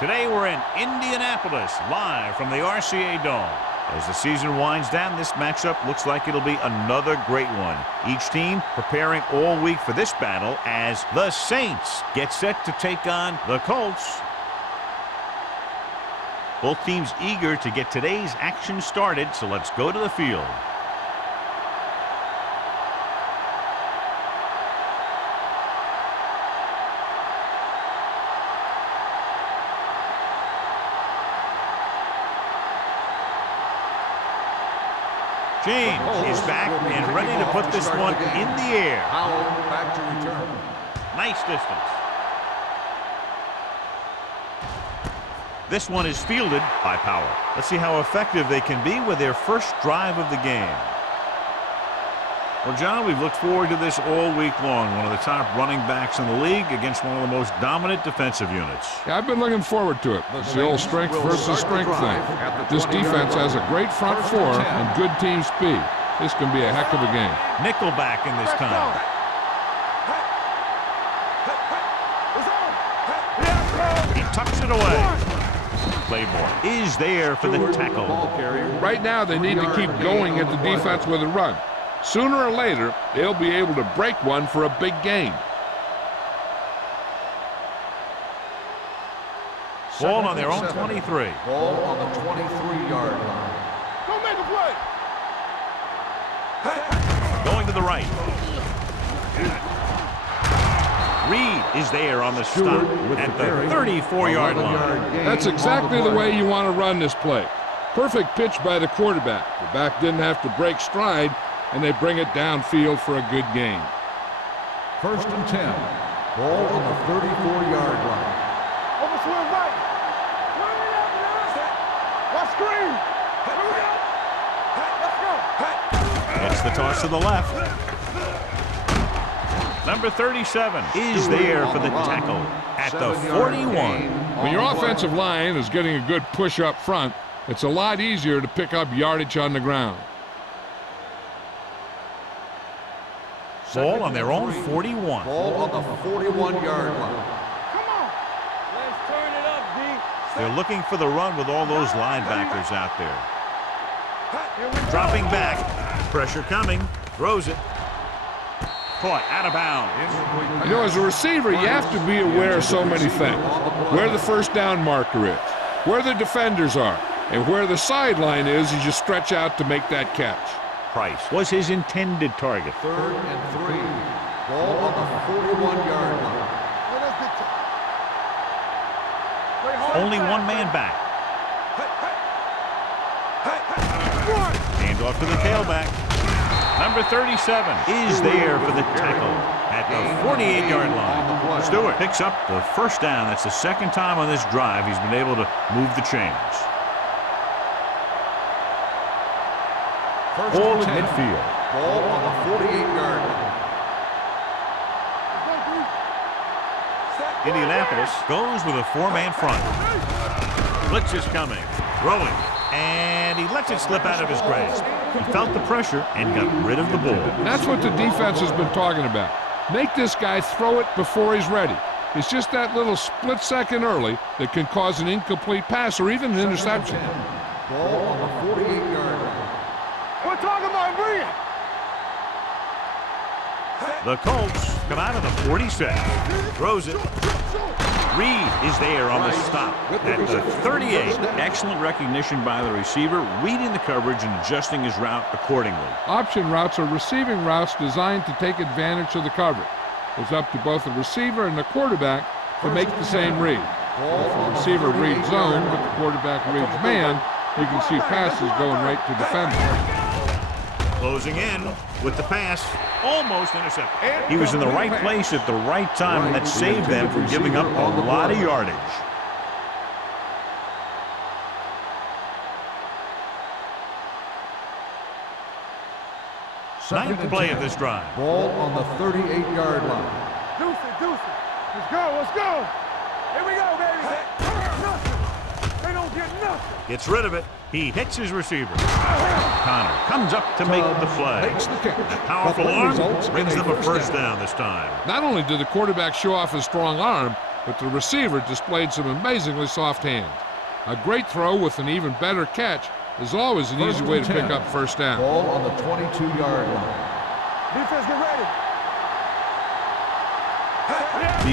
Today we're in Indianapolis, live from the RCA Dome. As the season winds down, this matchup looks like it'll be another great one. Each team preparing all week for this battle as the Saints get set to take on the Colts. Both teams eager to get today's action started, so let's go to the field. James is back and ready to put this one in the air. Back to return. Nice distance. This one is fielded by Power. Let's see how effective they can be with their first drive of the game. Well, John, we've looked forward to this all week long. One of the top running backs in the league against one of the most dominant defensive units. Yeah, I've been looking forward to it. It's the old strength versus strength thing. This defense has a great front four and good team speed. This can be a heck of a game. Nickelback in this time. He tucks it away. Claymore is there for the tackle. Right now, they need to keep going at the defense with a run. Sooner or later, they'll be able to break one for a big gain. Ball on their own 23. Ball on the 23-yard line. Don't make a play. Going to the right. Reed is there on the stop at the 34-yard line. That's exactly the way you want to run this play. Perfect pitch by the quarterback. The back didn't have to break stride, and they bring it downfield for a good gain. 1st and 10. Ball on the 34-yard line. Over to the right. Turn it up now. Let's screen. Let's go. Gets the toss to the left. Number 37 is there for the tackle at the 41. When your offensive line is getting a good push up front, it's a lot easier to pick up yardage on the ground. Ball on their own 41. Ball on the 41-yard line. Come on. Let's turn it up, D. They're looking for the run with all those linebackers out there. Dropping back. Pressure coming. Throws it. Caught out of bounds. You know, as a receiver, you have to be aware of so many things. Where the first down marker is, where the defenders are, and where the sideline is as you stretch out to make that catch. Price was his intended target. 3rd and 3. Ball on the 41-yard line. Only one man back. Hand off to the tailback. Number 37 is there for the tackle at the 48-yard line. Stewart picks up the first down. That's the second time on this drive he's been able to move the chains. Ball at midfield. Ball on the 48-yard line. Indianapolis goes with a four-man front. Blitz is coming. Throwing. And he lets it slip out of his grasp. He felt the pressure and got rid of the ball. That's what the defense has been talking about. Make this guy throw it before he's ready. It's just that little split second early that can cause an incomplete pass or even an interception. Ball on the 48-yard line. We're talking about bringing. The Colts come out of the 47. Throws it. Reed is there on the stop at the 38. Excellent recognition by the receiver, reading the coverage and adjusting his route accordingly. Option routes are receiving routes designed to take advantage of the coverage. It's up to both the receiver and the quarterback to make the same read. If the receiver reads zone, but the quarterback reads man, you can see passes going right to defenders. Closing in with the pass, almost intercepted. He was in the right place at the right time, and that saved them from giving up a lot of yardage. Ninth play of this drive. Ball on the 38-yard line. Deuce it. Let's go. Let's go. Here we go, baby. Nothing. They don't get nothing. Gets rid of it. He hits his receiver. Connor comes up to make the play. That powerful arm brings them a first down this time. Not only did the quarterback show off his strong arm, but the receiver displayed some amazingly soft hands. A great throw with an even better catch is always an easy way to pick up first down. Ball on the 22-yard line. Defense, get ready.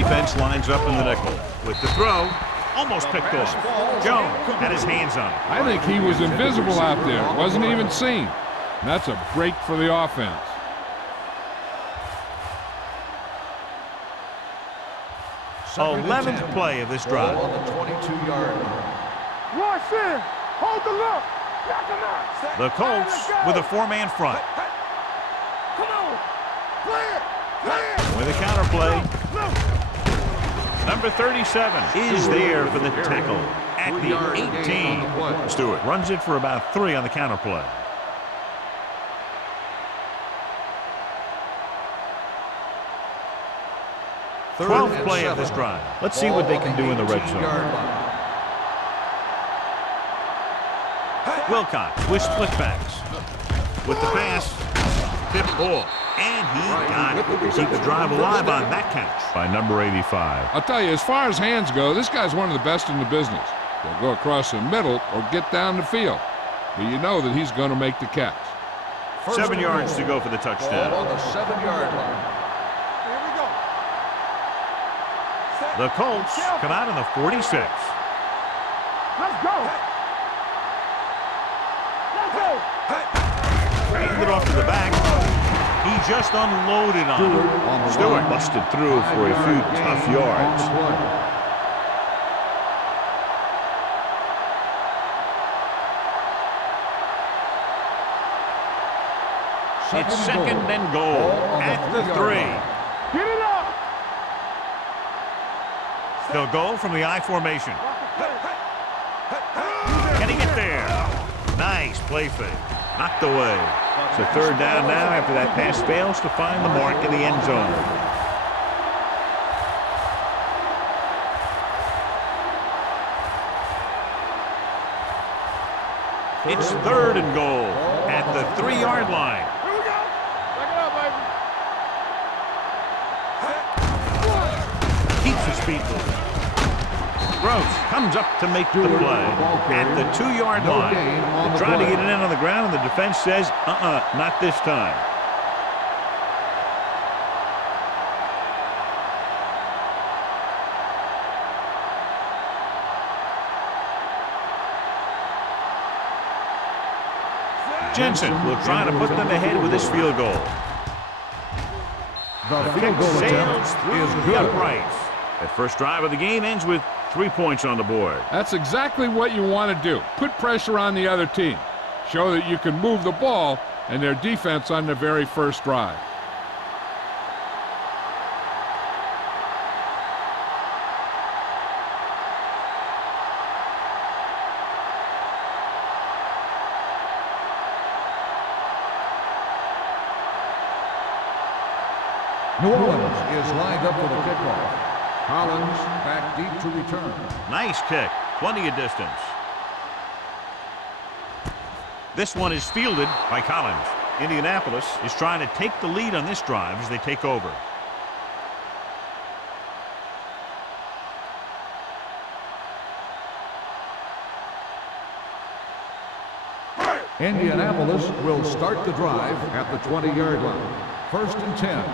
Defense lines up in the nickel. With the throw, almost picked off. Jones had his hands on it. I think he was invisible out there. Wasn't even seen. And that's a break for the offense. Second and 11th 10. play of this Ball drive. on the 22-yard line. Rush in. Hold the look. Knock him out. The Colts with a four-man front. Come on. Clear. Clear. With a counter play. Number 37 is there for the tackle at the 18. Stewart runs it for about 3 on the counter play. Third 12th and play of 7. this drive. Let's see what they can do in the red zone. 18-yard line. Wilcox with split backs. With the pass, tipped ball, and he got it. Keep the drive alive on that catch by number 85. I'll tell you, as far as hands go, this guy's one of the best in the business. He'll go across the middle or get down the field. But you know that he's going to make the catch. 7 yards to go for the Ball touchdown. on the 7-yard line. Here we go. The Colts come out on the 46. Let's go. Let's go. Handed off to the back. He just unloaded on him. Stewart busted through for a few tough yards. It's second and goal at the 3. Get it up. They'll go from the I formation. Can he get there? Nice play fake. Knocked away. So third down now after that pass fails to find the mark in the end zone. It's third and goal at the 3-yard line. Here we go. Back it up, baby. Keeps his feet moving. Gross comes up to make the play at the 2-yard line. They're trying to get it in on the ground, and the defense says, not this time. Jensen will try to put them ahead with this field goal. The field goal Sails attempt through is the good. uprights. That first drive of the game ends with 3 points on the board. That's exactly what you want to do. Put pressure on the other team. Show that you can move the ball and their defense on the very first drive. New Orleans is lined up for the kickoff. Collins back deep to return. Nice kick. Plenty of distance. This one is fielded by Collins. Indianapolis is trying to take the lead on this drive as they take over. Indianapolis will start the drive at the 20-yard line. First and 10.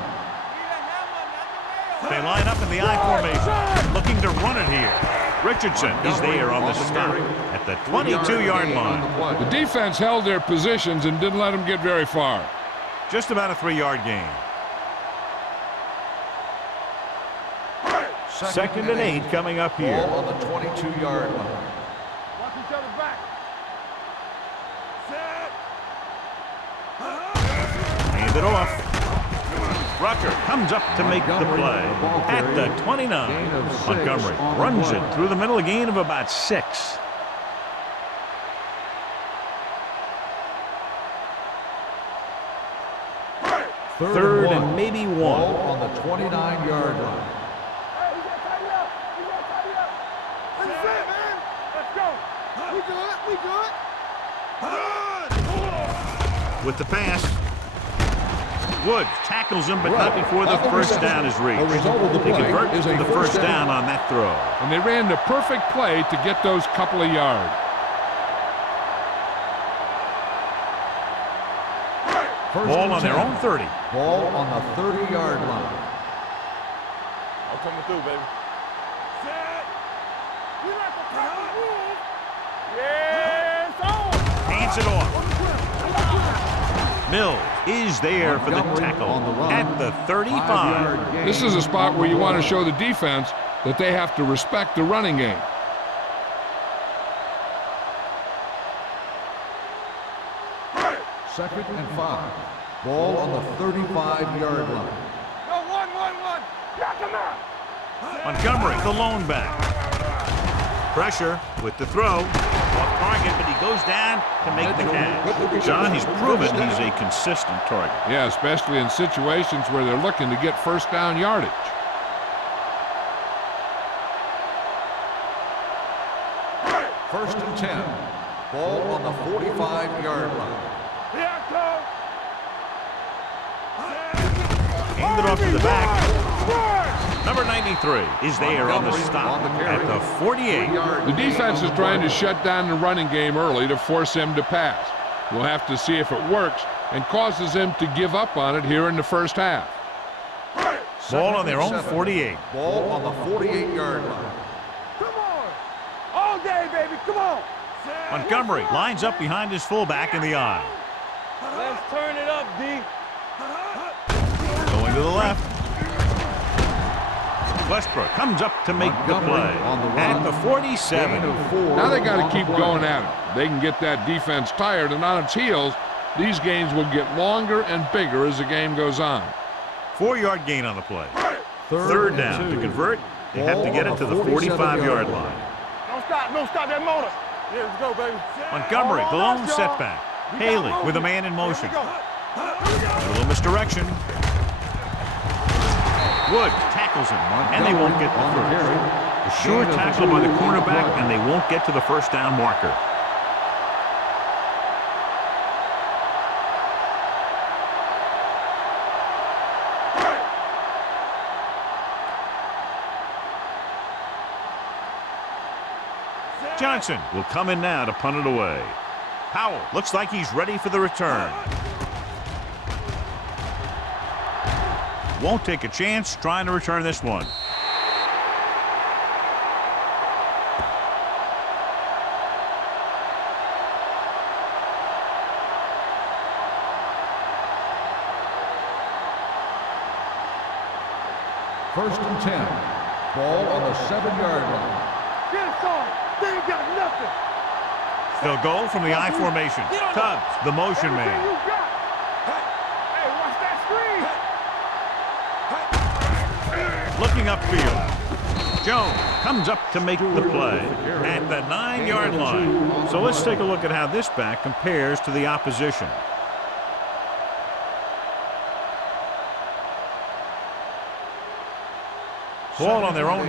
They line up in the I formation, looking to run it here. Richardson is there on the stop at the 22-yard line. The defense held their positions and didn't let them get very far. Just about a 3-yard gain. Second and 8 coming up here. Ball on the 22-yard line. Watch each other's back. Hand it off. Rucker comes up to make the play at the 29. Montgomery runs it through the middle, a gain of about 6. Third and maybe 1. Ball on the 29-yard line. Hey, you gotta tidy up. You gotta tidy up. This is it, man. Let's go. We good. We good. With the pass, Wood tackles him, but not before the first down is reached. The result of the They play convert is to a the first down on that throw. And they ran the perfect play to get those couple of yards. Ball on their own 30. Ball on the 30-yard line. I'm coming through, baby. Set. We like the proper move. Yes, on. Hands it off. Mills is there for the tackle on the run. at the 35. 5-yard gain. This is a spot where you want to show the defense that they have to respect the running game. Second and 5. Ball on the 35-yard line. No, one. Got him out. Montgomery, the lone back. Pressure with the throw. Off target, but he goes down to make the catch. John, he's proven he's a consistent target. Yeah, especially in situations where they're looking to get first down yardage. First and 10. Ball on the 45-yard line. Here I come. Handed off to the back. Number 93 is there on the stop at the 48. The defense is trying to shut down the running game early to force him to pass. We'll have to see if it works and causes him to give up on it here in the first half. Ball on their own 48. Ball on the 48-yard line. Come on. All day, baby. Come on. Montgomery lines up behind his fullback in the eye. Let's turn it up, D. Going to the left. Westbrook comes up to make the play at the 47. Now they got to keep going at it. They can get that defense tired, and on its heels, these gains will get longer and bigger as the game goes on. 4-yard gain on the play. Third down to convert. They have to get it to the 45-yard line. Don't stop that motor. Yeah, let's go, baby. Montgomery, the lone setback. Haley with a man in motion. A little misdirection. Wood tackles him, and they won't get the first. A sure tackle by the cornerback, and they won't get to the first down marker. Johnson will come in now to punt it away. Powell looks like he's ready for the return. Won't take a chance trying to return this one. First and 10. Ball on the 7-yard line. Get it, son. They ain't got nothing. They'll go from the I formation. Tubbs, the motion Everything man. you got. Hey, watch that screen. Looking upfield. Jones comes up to make the play at the 9-yard line. So let's take a look at how this back compares to the opposition. Ball on their own 9.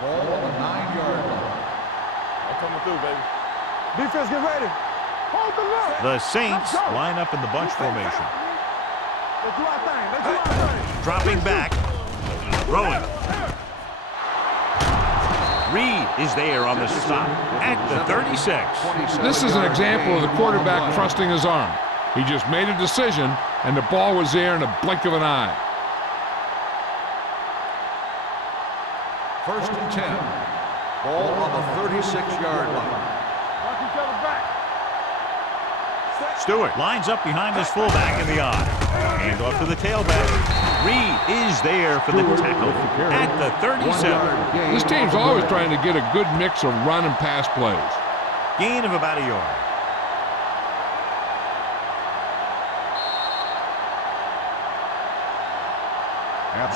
Ball on the 9-yard line. I'm coming through, baby. Defense, get ready. Hold the look. The Saints line up in the bunch formation. Let's do our thing. Let's do our thing. Dropping back. Throwing. Reed is there on the stop at the 36. This is an example of the quarterback trusting his arm. He just made a decision, and the ball was there in a blink of an eye. First and 10. Ball on the 36-yard line. Watch each other back. Stewart lines up behind his fullback in the eye. Hand off to the tailback. Reed is there for the tackle at the 37. This team's always trying to get a good mix of run and pass plays. Gain of about a yard.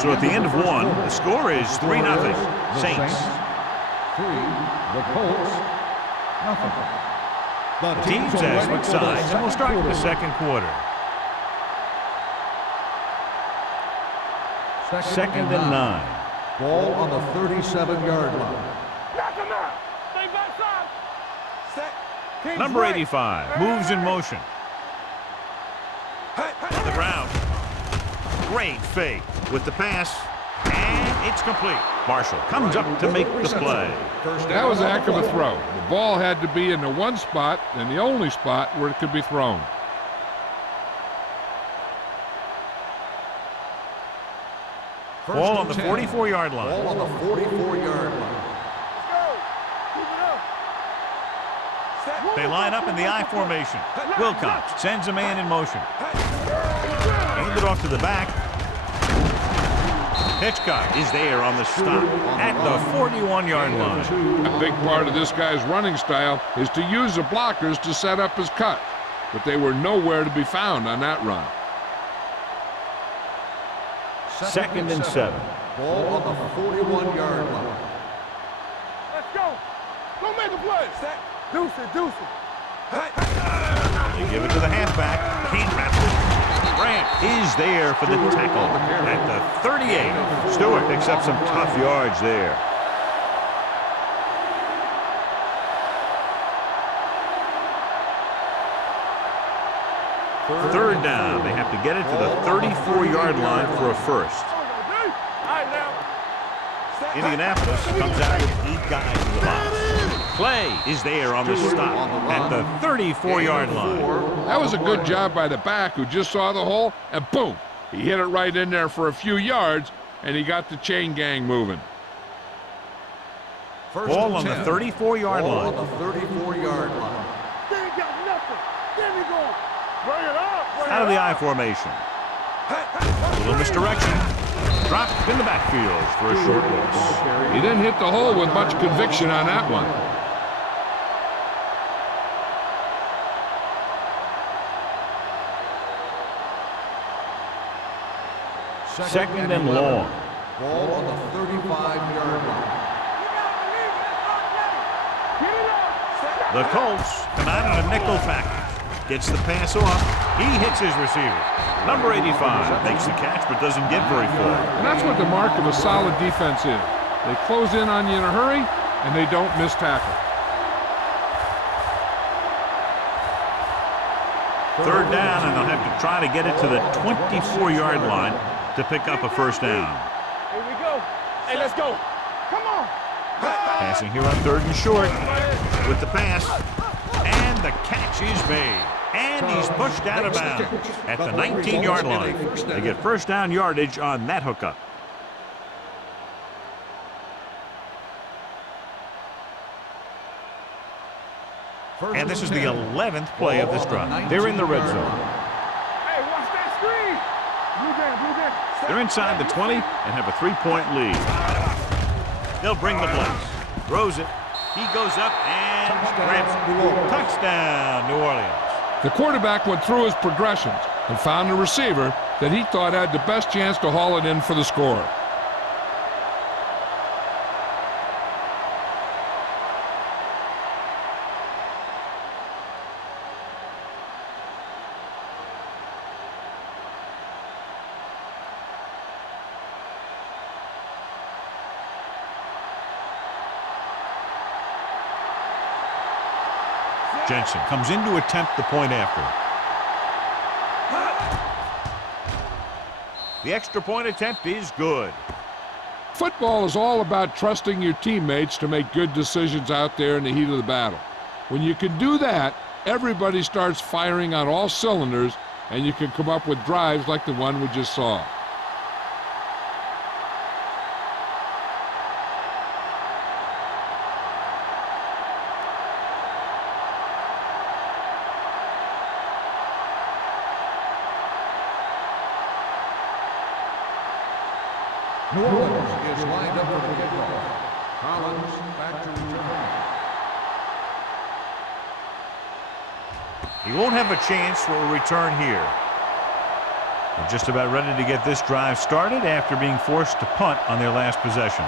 So at the end of one, the score is 3-0. Saints. 3. The Colts, nothing. The teams as switch sides, and we'll start the second quarter. Second and 9. Ball on the 37-yard line. Knock him out. Stay backside. Set. King's Number right. 85 moves in motion. On the ground. Great fake with the pass, and it's complete. Marshall comes up to make the play. That was a heck of a throw. The ball had to be in the one spot and the only spot where it could be thrown. Ball on the 44-yard line. Ball on the 44-yard line. They line up in the I formation. Wilcox sends a man in motion. Hand it off to the back. Hitchcock is there on the stop at the 41-yard line. A big part of this guy's running style is to use the blockers to set up his cut, but they were nowhere to be found on that run. 2nd and 7. Ball on the 41-yard line. Let's go. Don't make a play. Deuce it, deuce it. They give it to the halfback. Can't wrap it. Grant is there for the tackle at the 38. Stewart picks up some tough yards there. Third down. They have to get it to the 34-yard line for a first. Indianapolis comes out with 8 guys in the box. Clay is there on the stop at the 34-yard line. That was a good job by the back who just saw the hole, and boom, he hit it right in there for a few yards, and he got the chain gang moving. Ball on the 34-yard line. Ball on the 34-yard line. They ain't got nothing. There we go. Bring it up. Out of the I formation. A little misdirection. Dropped in the backfield for a short loss. He didn't hit the hole with much conviction on that one. Second and long. Ball on the 35-yard line. The Colts come out in a nickel package. Gets the pass off. He hits his receiver. Number 85 makes the catch but doesn't get very far. And that's what the mark of a solid defense is. They close in on you in a hurry, and they don't miss tackle. Third down, and they'll have to try to get it to the 24-yard line to pick up a first down. Here we go. Hey, let's go. Come on. Passing here on 3rd and short with the pass. And the catch is made. And he's pushed out of bounds at the 19-yard line. They get first down yardage on that hookup. And this is the 11th play of this drive. They're in the red zone. Hey, watch that screen. Blue game. They're inside the 20 and have a 3-point lead. They'll bring the blitz. Throws it. He goes up and grabs it. Touchdown, New Orleans. The quarterback went through his progressions and found a receiver that he thought had the best chance to haul it in for the score. Jensen comes in to attempt the point after. The extra point attempt is good. Football is all about trusting your teammates to make good decisions out there in the heat of the battle. When you can do that, everybody starts firing on all cylinders, and you can come up with drives like the one we just saw. New Orleans is lined up for the kickoff. Collins back to return. He won't have a chance for a return here. They're just about ready to get this drive started after being forced to punt on their last possession.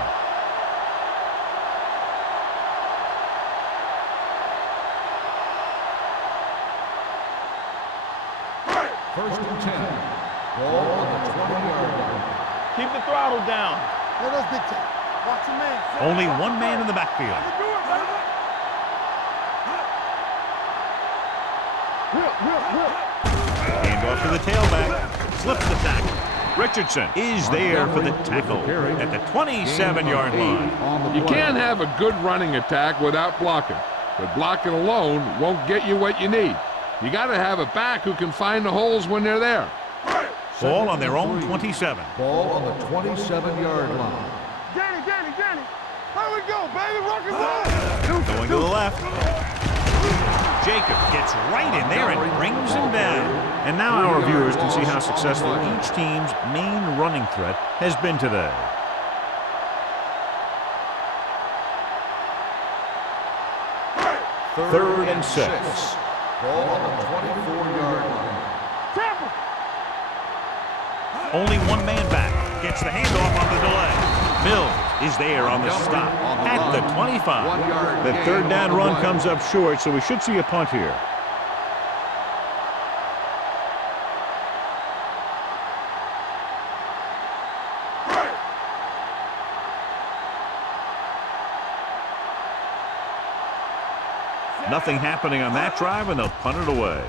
First and 10. Ball on the 20-yard line. Keep the throttle down. Let us dictate. Watch your man. Only one man in the backfield. Hand off to the tailback. Slips the tackle. Richardson is there for the tackle at the 27-yard line. You can't have a good running attack without blocking, but blocking alone won't get you what you need. You got to have a back who can find the holes when they're there. Ball on their own 27. Ball on the 27-yard line. Danny. Here we go, baby. Rock and roll. Going to the left. Jacob gets right in there and brings him down. And now our viewers can see how successful each team's main running threat has been today. Third and 6. Ball on the 24-yard line. Only one man back. Gets the handoff on the delay. Mills is there on the stop at the 25. The third down run comes up short, so we should see a punt here. Nothing happening on that drive, and they'll punt it away.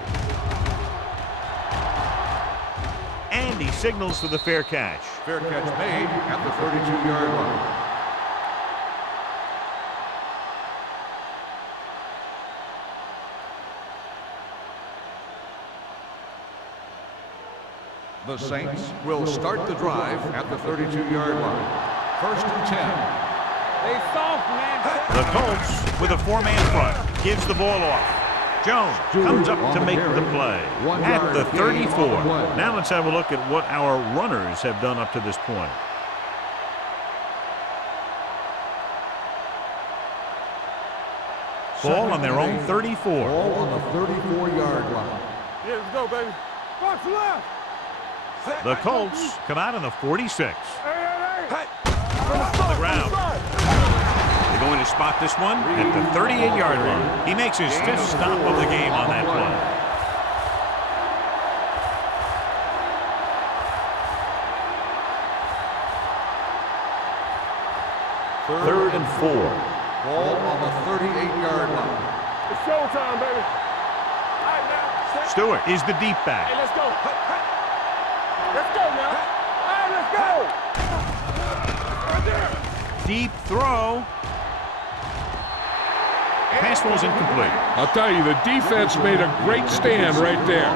And he signals for the fair catch. Fair catch made at the 32-yard line. The Saints will start the drive at the 32-yard line. First and 10. They soft, man. The Colts with a four-man front. Gives the ball off. Jones comes up to make the play at the 34. Now let's have a look at what our runners have done up to this point. Ball on their own 34. Ball on the 34-yard line. Yeah, let's go, baby. Box left. The Colts come out in the 46. Hey. On the ground. They're going to spot this one at the 38-yard line. He makes his fifth stop of the game on that play. Third and 4. Ball on the 38-yard line. It's showtime, baby. All right, now. Stewart is the deep back. Hey, let's go. Let's go now. All right, let's go. Right there. Deep throw. Pass was incomplete. I'll tell you, the defense made a great stand right there.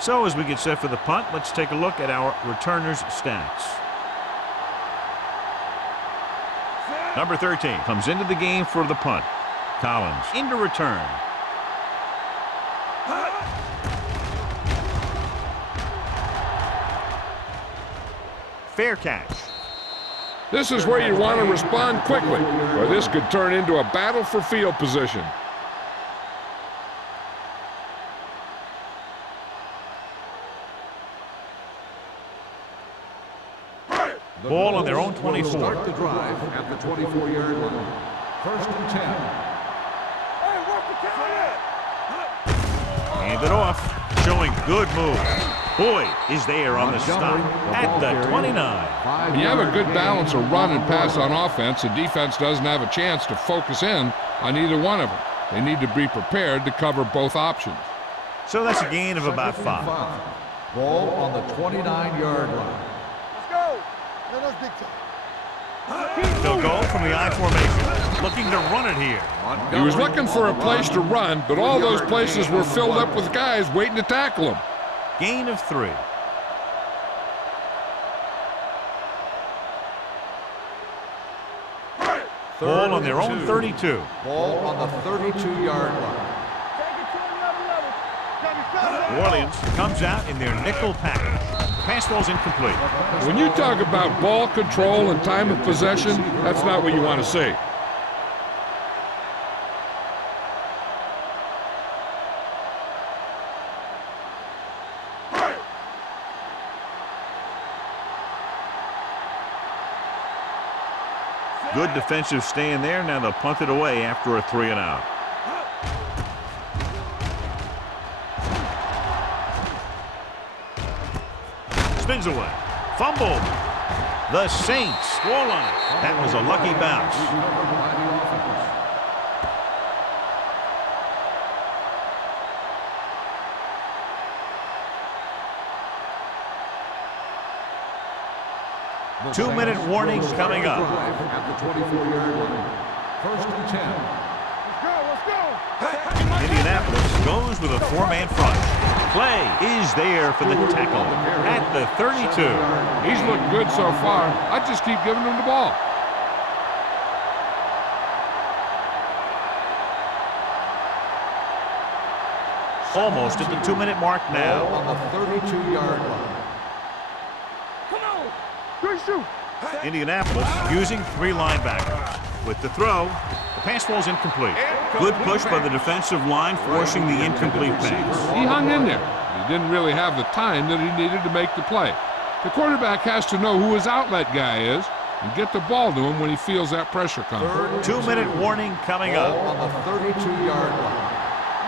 So as we get set for the punt, let's take a look at our returners' stats. Number 13 comes into the game for the punt. Collins into return. Fair catch. This is where you want to respond quickly, or this could turn into a battle for field position. Ball on their own 24. Start the drive at the 24-yard line. First and 10. Hey, work the counter. Hand it off. Showing good move. Boyd is there on the stop at the 29. When you have a good balance of run and pass on offense, the defense doesn't have a chance to focus in on either one of them. They need to be prepared to cover both options. So that's a gain of about 5. Ball on the 29-yard line. Let's go. Let us big time. They'll go from the I formation, looking to run it here. He was looking for a place to run, but all those places were filled up with guys waiting to tackle him. Gain of 3. Ball on their own 32. Ball on the 32-yard line. Take it to another level. Got New Orleans comes out in their nickel package. Pass ball's incomplete. When you talk about ball control and time of possession, that's not what you want to see. Good defensive stand there. Now they'll punt it away after a 3 and out. Spins away. Fumble. The Saints score line. That was a lucky bounce. 2-minute warning coming up. At the 24-yard line. 1st and 10. Let's go. Indianapolis goes with a 4-man front. Play is there for the tackle at the 32. He's looked good so far. I just keep giving him the ball. Almost at the 2-minute mark Ball now. on the 32-yard line. Come on. Good shoot. Indianapolis using 3 linebackers. With the throw, the pass falls incomplete. Good push by the defensive line, forcing the incomplete pass. He hung in there. He didn't really have the time that he needed to make the play. The quarterback has to know who his outlet guy is and get the ball to him when he feels that pressure coming. 2-minute warning coming Ball up. on the 32-yard line.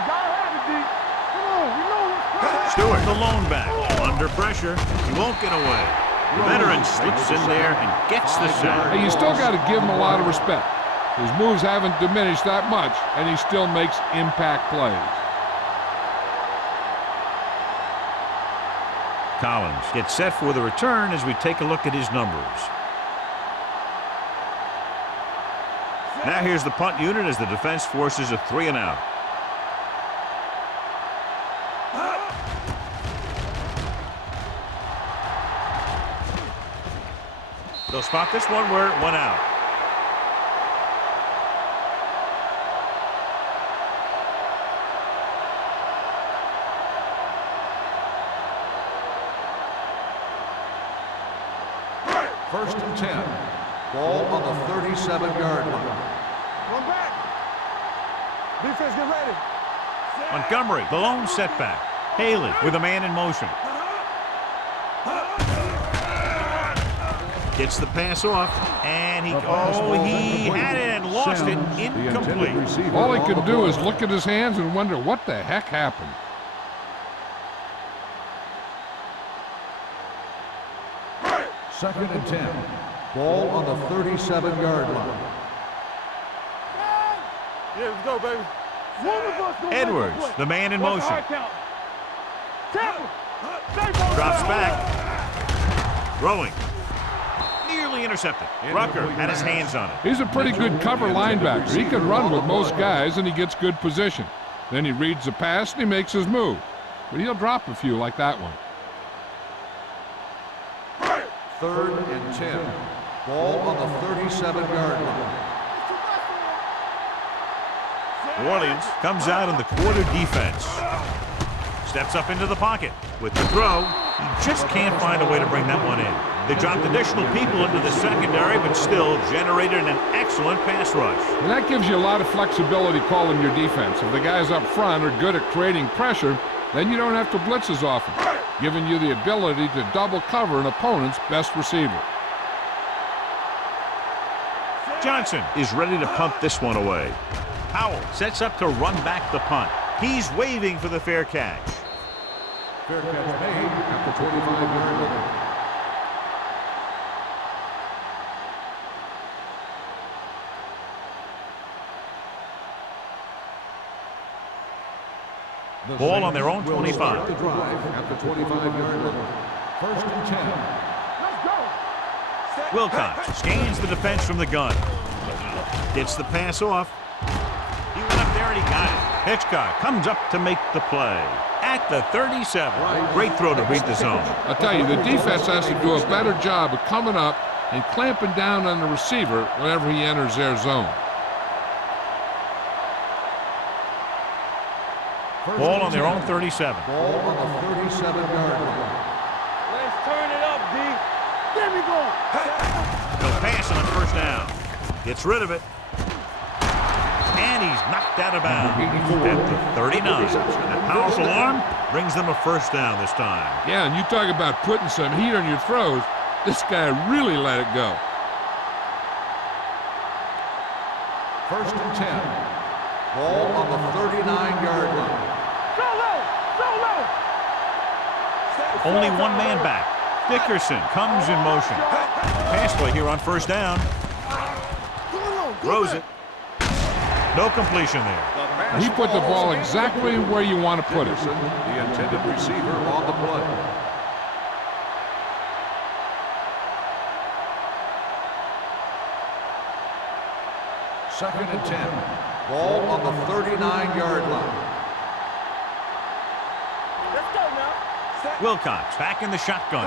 You gotta have it, D. Come on. You know what's coming. Stewart, the lone back, under pressure. He won't get away. The veteran slips in there and gets the sack. Hey, you still got to give him a lot of respect. His moves haven't diminished that much, and he still makes impact plays. Collins gets set for the return as we take a look at his numbers. Now here's the punt unit as the defense forces a 3-and-out. They'll spot this one where it went out. First and 10. Ball on the 37-yard line. Run back. Defense, get ready. Montgomery, the lone setback. Haley with a man in motion. Gets the pass off, and he had it and lost it. Incomplete. All he could do is look at his hands and wonder what the heck happened. Second and 10. Ball on the 37-yard line. Yeah, let's go, baby. One of us gonna Edwards, make a play. the man in What's the motion. hard count? Tackle. Safe on Drops that. back. Throwing. Nearly intercepted. Rucker had his hands on it. He's a pretty good cover linebacker. He can run with most guys, and he gets good position. Then he reads the pass, and he makes his move. But he'll drop a few like that one. Third and 10. Ball on the 37-yard line. New Orleans comes out in the quarter defense. Steps up into the pocket. With the throw, he just can't find a way to bring that one in. They dropped additional people into the secondary, but still generated an excellent pass rush. And that gives you a lot of flexibility calling your defense. If the guys up front are good at creating pressure, then you don't have to blitz as often, giving you the ability to double cover an opponent's best receiver. Johnson is ready to punt this one away. Howell sets up to run back the punt. He's waving for the fair catch. Fair catch made at the 25-yard line. Ball on their own 25. The drive at the 25-yard line. First and 10. Let's go. Wilcox scans the defense from the gun. Gets the pass off. He went up there and he got it. Hitchcock comes up to make the play. At the 37. Great throw to beat the zone. I'll tell you, the defense has to do a better job of coming up and clamping down on the receiver whenever he enters their zone. Ball on their own 37. Ball on the 37-yard line. Let's turn it up, D. There we go. No pass on first down. Gets rid of it. And he's knocked out of bounds at the 39. And a powerful arm brings them a first down this time. Yeah, and you talk about putting some heat on your throws. This guy really let it go. First and 10. Ball on the 39-yard line. Go low. Go low. Only one man back. Dickerson comes in motion. Pass play here on first down. Throws it. No completion there. He put the ball exactly where you want to put it. The intended receiver on the play. Second and 10. Ball on the 39-yard line. Let's go now. Wilcox back in the shotgun.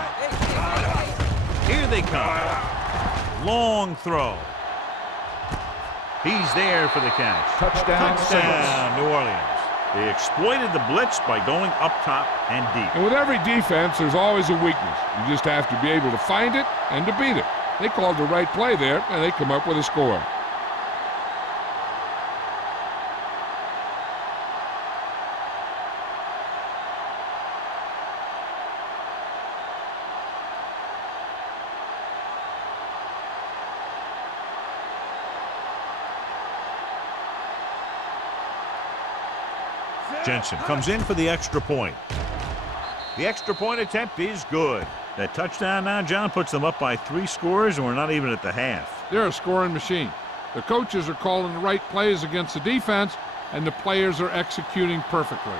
Here they come. Long throw. He's there for the catch. Touchdown, New Orleans. They exploited the blitz by going up top and deep. And with every defense, there's always a weakness. You just have to be able to find it and to beat it. They called the right play there, and they come up with a score. Jensen comes in for the extra point. The extra point attempt is good. That touchdown now, John, puts them up by 3 scores, and we're not even at the half. They're a scoring machine. The coaches are calling the right plays against the defense, and the players are executing perfectly.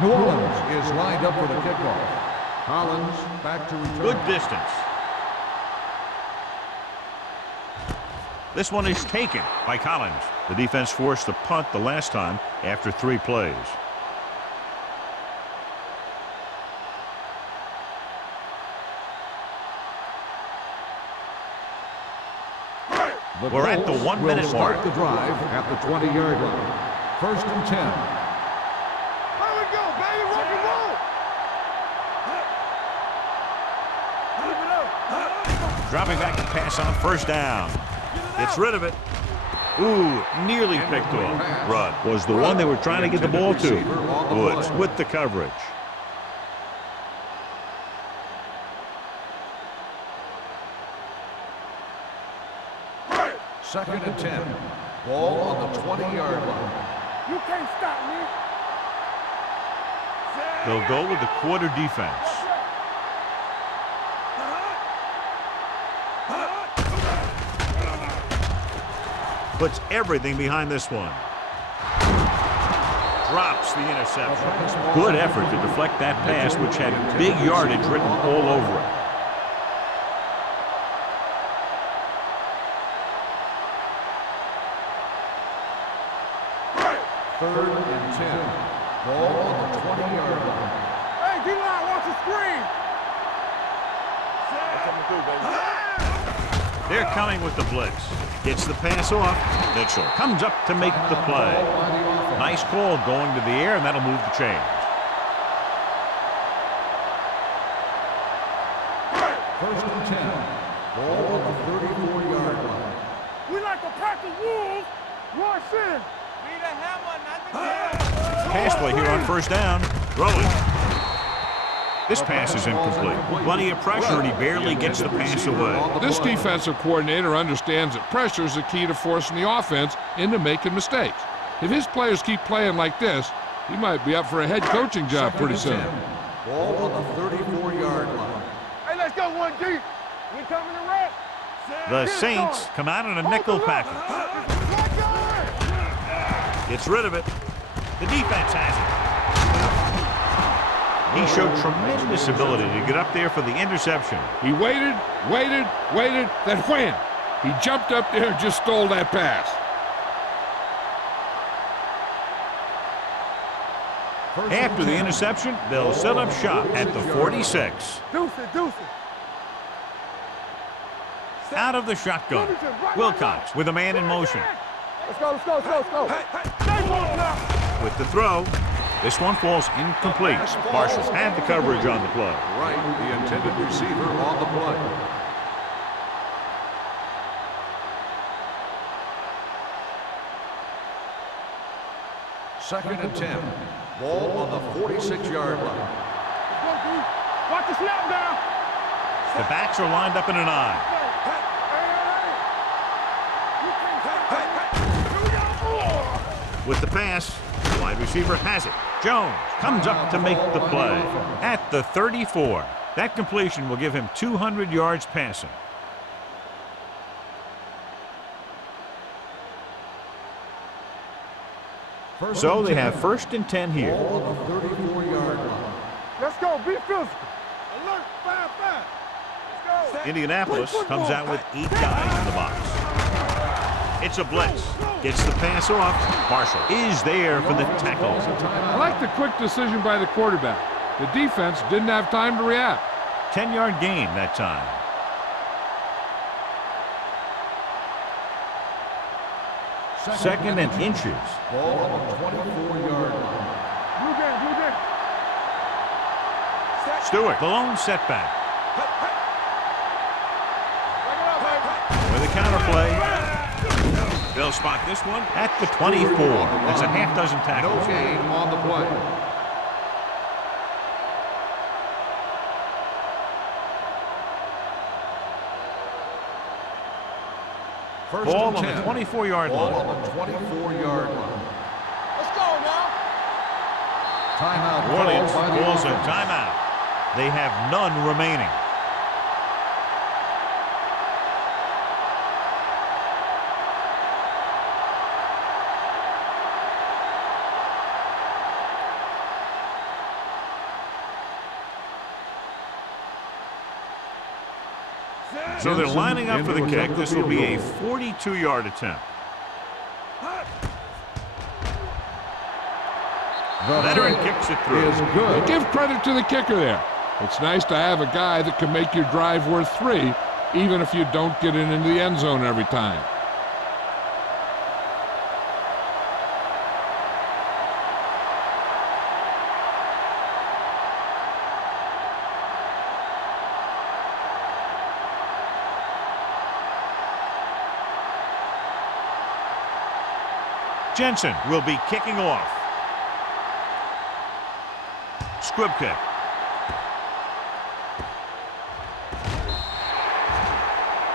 New Orleans is lined up for the kickoff. Collins back to return. Good distance. This one is taken by Collins. The defense forced the punt the last time after 3 plays. We're at the 1-minute mark. Start the drive at the 20-yard line. First and 10. Here we go, baby. Rock and roll. Keep it up. Dropping back to pass on first down. Gets rid of it. Ooh, nearly picked off. Rudd was the one they were trying to get the ball to. Woods with the coverage. Second and 10. Ball on the 20-yard line. You can't stop me. They'll go with the quarter defense. Puts everything behind this one. Drops the interception. Good effort to deflect that pass, which had big yardage written all over it. Third and 10. Ball on the 20-yard line. Hey, D-line, watch the screen. They're coming with the blitz. Gets the pass off. Mitchell comes up to make the play. Nice call going to the air, and that'll move the chains. First and 10. Ball on the 34-yard line. We like a pack of wolves. Rush in. Need a hammer, not the Pass play here on first down. Throwing. This pass is incomplete. Plenty of pressure, and he barely gets the pass away. This defensive coordinator understands that pressure is the key to forcing the offense into making mistakes. If his players keep playing like this, he might be up for a head coaching job pretty soon. Ball on the 34-yard line. Hey, let's go one deep. We coming to wrap. The Saints come out in a nickel package. Gets rid of it. The defense has it. He showed tremendous ability to get up there for the interception. He waited, then wham! He jumped up there and just stole that pass. After the interception, they'll set up shop at the 46. Deuce it. Out of the shotgun. Wilcox with a man in motion. Let's go. Stay moving now. With the throw, this one falls incomplete. Marshall had the coverage on the play. Right, the intended receiver on the play. Second and 10. Ball on the 46-yard line. Let's go, D. Watch the snap down. The backs are lined up in an eye. With the pass, the wide receiver has it. Jones comes up to make the play at the 34. That completion will give him 200 yards passing. So they have 1st and 10 here. Ball on the 34-yard line. Let's go. Be physical. Alert. 5-5. Let's go. Indianapolis comes out with 8 guys in the box. It's a blitz. Gets the pass off. Marshall is there for the tackle. I like the quick decision by the quarterback. The defense didn't have time to react. 10-yard gain that time. Second and inches. Ball on the 24-yard line. Blue game. Stewart, the lone setback. With a counter play. They'll spot this one at the 24. That's a half dozen tackles. No gain on the play. Ball on the 24-yard line. Ball on the 24-yard line. Let's go now. Timeout. Orleans called by the calls a offense. timeout. They have none remaining. So they're lining up for the kick. This will be a 42-yard attempt. Veteran kicks it through. Is good. Give credit to the kicker there. It's nice to have a guy that can make your drive worth 3, even if you don't get it into the end zone every time. Jensen will be kicking off. Squib kick.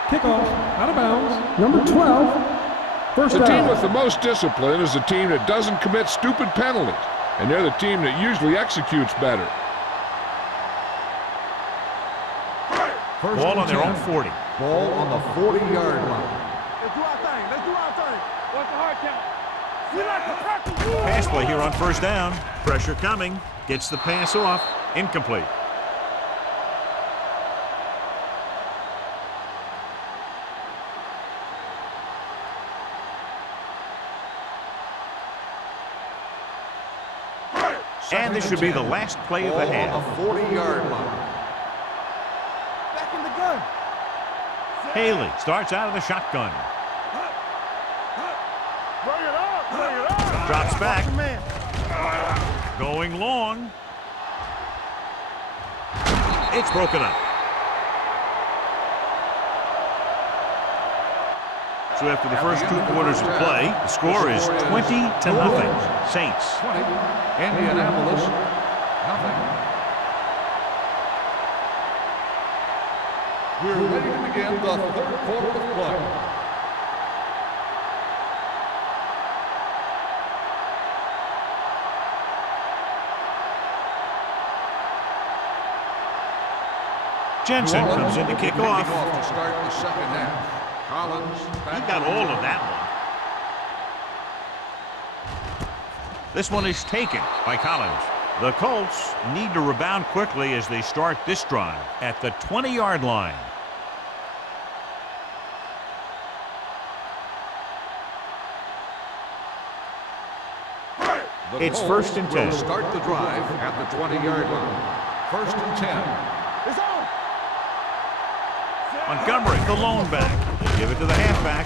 Kickoff, out of bounds, number 12, first The down. team with the most discipline is the team that doesn't commit stupid penalties, and they're the team that usually executes better. Ball on their own 40. Ball on the 40-yard line. Let's do our thing. Watch the hard count. We like to practice. Pass play here on 1st down. Pressure coming. Gets the pass off. Incomplete. And this should be the last play of the half. Ball on the 40-yard line. Back in the gun. Haley starts out of the shotgun. Bring it up. Drops back. Man. Going long. It's broken up. So after the first 2 quarters of play, the score is 20-0. Saints. 20. Indianapolis, nothing. We're ready to begin the 3rd quarter of play. Jensen comes in to kick off. To start the second half. Collins He got all of that one. This one is taken by Collins. The Colts need to rebound quickly as they start this drive at the 20-yard line. It's 1st and 10. Will start the drive at the 20-yard line. 1st and 10. It's on. Montgomery, the lone back. They give it to the halfback.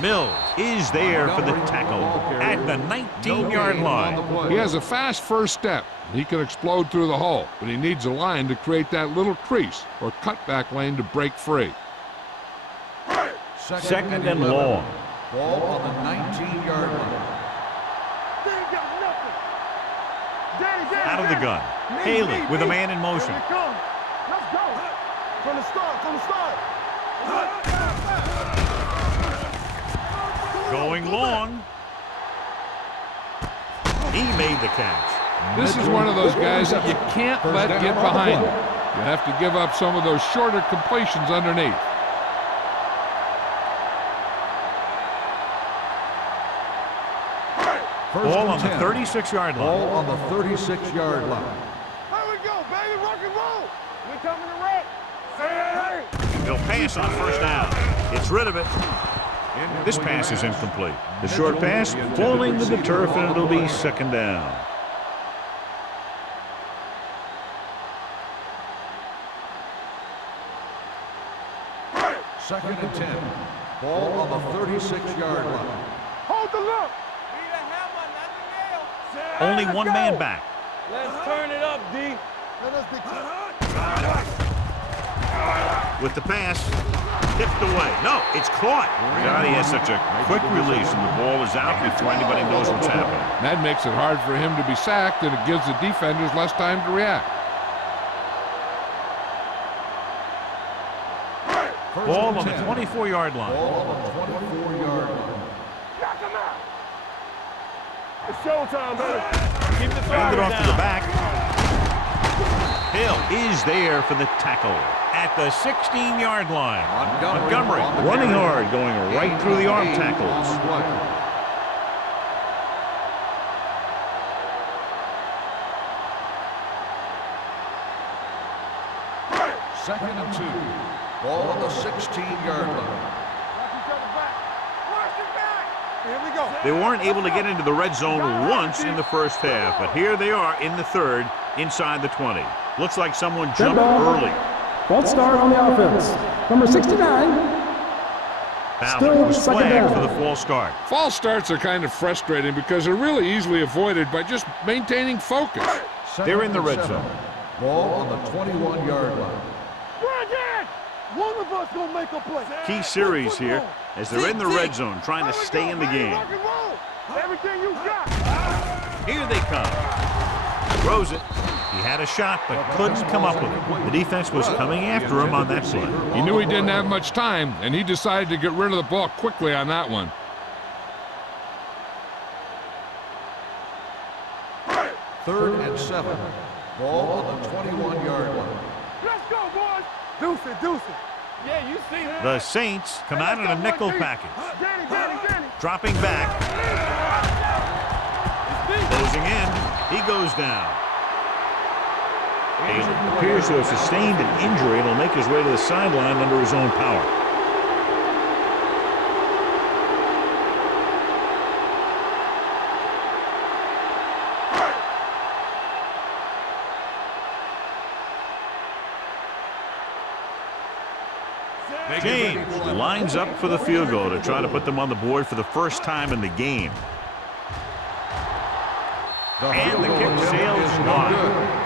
Mills is there for the tackle at the 19-yard line. He has a fast first step. He can explode through the hole, but he needs a line to create that little crease or cutback lane to break free. Second and long. Ball on the 19-yard line. They ain't got nothing. Out of the gun. Haley with a man in motion. Here we come. Let's go. From the start. Going long. He made the catch. This is one of those guys that you can't let get behind you. You have to give up some of those shorter completions underneath. First Ball and on the 10. 36-yard line. Ball on the 36-yard line. Here we go, baby. Rock and roll. We coming to wreck. Hey! He'll pass on first down. Gets rid of it. This pass is incomplete. The short pass falling to the turf, and it'll be second down. Second and 10. Ball on the 36-yard line. Hold the look. Only one man back. Let's turn it up, D. With the pass, tipped away. No, it's caught. God, he has such a quick release, and the ball is out before anybody knows what's happening. That makes it hard for him to be sacked, and it gives the defenders less time to react. Ball on the 24-yard line. Ball on the 24-yard line. Knock him out. It's showtime, baby. Keep the Hand it throttle off to the back. Hill is there for the tackle at the 16-yard line. Montgomery running hard, going right through the arm tackles. Second and 2. Ball on the 16-yard line. Here we go. They weren't able to get into the red zone once in the first half, but here they are in the third, inside the 20. Looks like someone jumped early. False start on the offense. Number 69. Ballard was second flagged down. for the false start. False starts are kind of frustrating because they're really easily avoided by just maintaining focus. They're in the red zone. Ball on the 21-yard line. Brandon! One of us gonna make a play. Key series here as they're in the red zone trying to stay in the game. Rock and roll. Everything you got. Here they come. Throws it. He had a shot but couldn't come up with it. The defense was coming after him on that play. He knew he didn't have much time, and he decided to get rid of the ball quickly on that one. Third and 7. Ball on the 21-yard line. Let's go, boys. Deuce it, deuce it. Yeah, you see that. The Saints come out in a nickel package. Danny. Dropping back. Closing in. He goes down. He appears to have sustained an injury and will make his way to the sideline under his own power. James lines up for the field goal to try to put them on the board for the first time in the game. And the kick sails wide.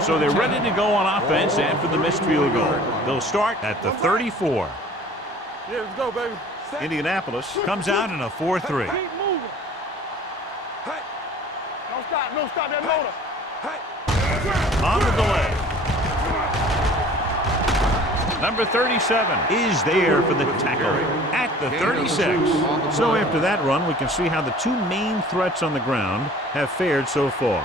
So they're ready to go on offense after the missed field goal. They'll start at the 34. Yeah, let's go, baby. Indianapolis comes out in a 4-3. Keep moving. Hey. Don't stop that motor. Hey. On the delay. Number 37 is there for the tackle at the 36. So after that run, we can see how the two main threats on the ground have fared so far.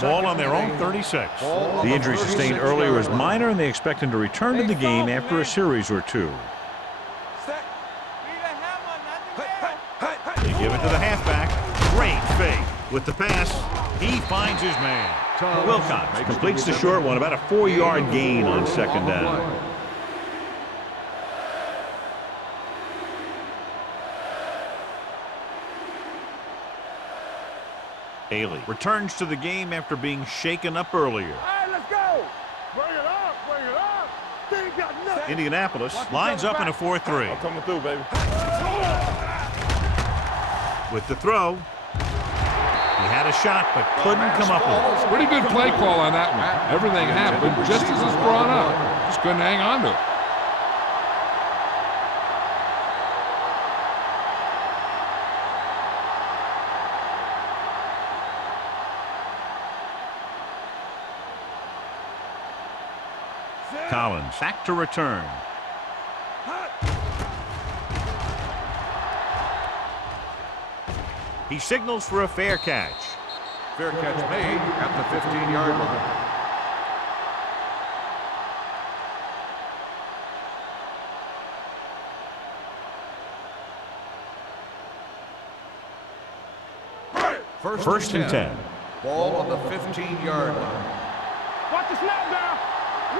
Ball on their own 36. The injury sustained earlier was minor, and they expect him to return to the game after a series or two. They give it to the halfback. Great fake. With the pass, he finds his man. Wilcox completes the short one, about a 4-yard gain on second down. Haley returns to the game after being shaken up earlier. Hey, let's go. Bring it up. They ain't got nothing. Indianapolis lines up in a 4-3. I'm coming through, baby. With the throw, he had a shot but couldn't come up with it. Pretty good play call on that one. Everything happened just as it's brought up. Just couldn't hang on to it. Collins back to return. He signals for a fair catch. Fair catch made at the 15-yard line. First and 10. Ball on the 15-yard line. Watch the snap down.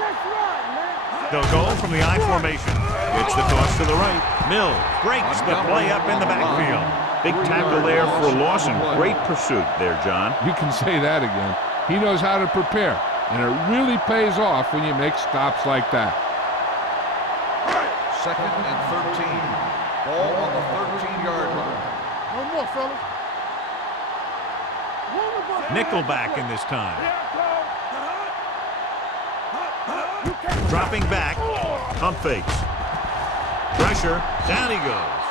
Let's run, man. They'll go from the I formation. It's the toss to the right. Mill breaks the play up in the backfield. Big tackle there for Lawson. Great pursuit there, John. You can say that again. He knows how to prepare, and it really pays off when you make stops like that. Second and 13. Ball on the 13-yard line. No more, fellas. Nickelback in this time. Dropping back. Pump fakes. Pressure. Down he goes.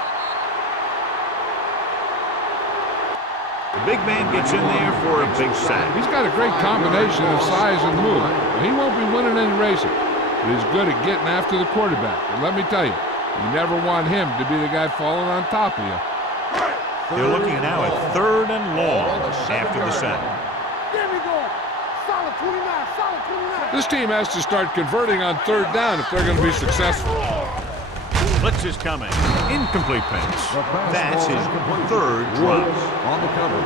The big man gets in there for a big sack. He's got a great combination of size and move. He won't be winning any races, but he's good at getting after the quarterback. And let me tell you, you never want him to be the guy falling on top of you. They're looking now at 3rd and long after the sack. There we go. Solid 29, solid 29. This team has to start converting on 3rd down if they're going to be successful. Blitz is coming. Incomplete pass. The pass That's ball his incomplete. 3rd drop. Woods on the cover.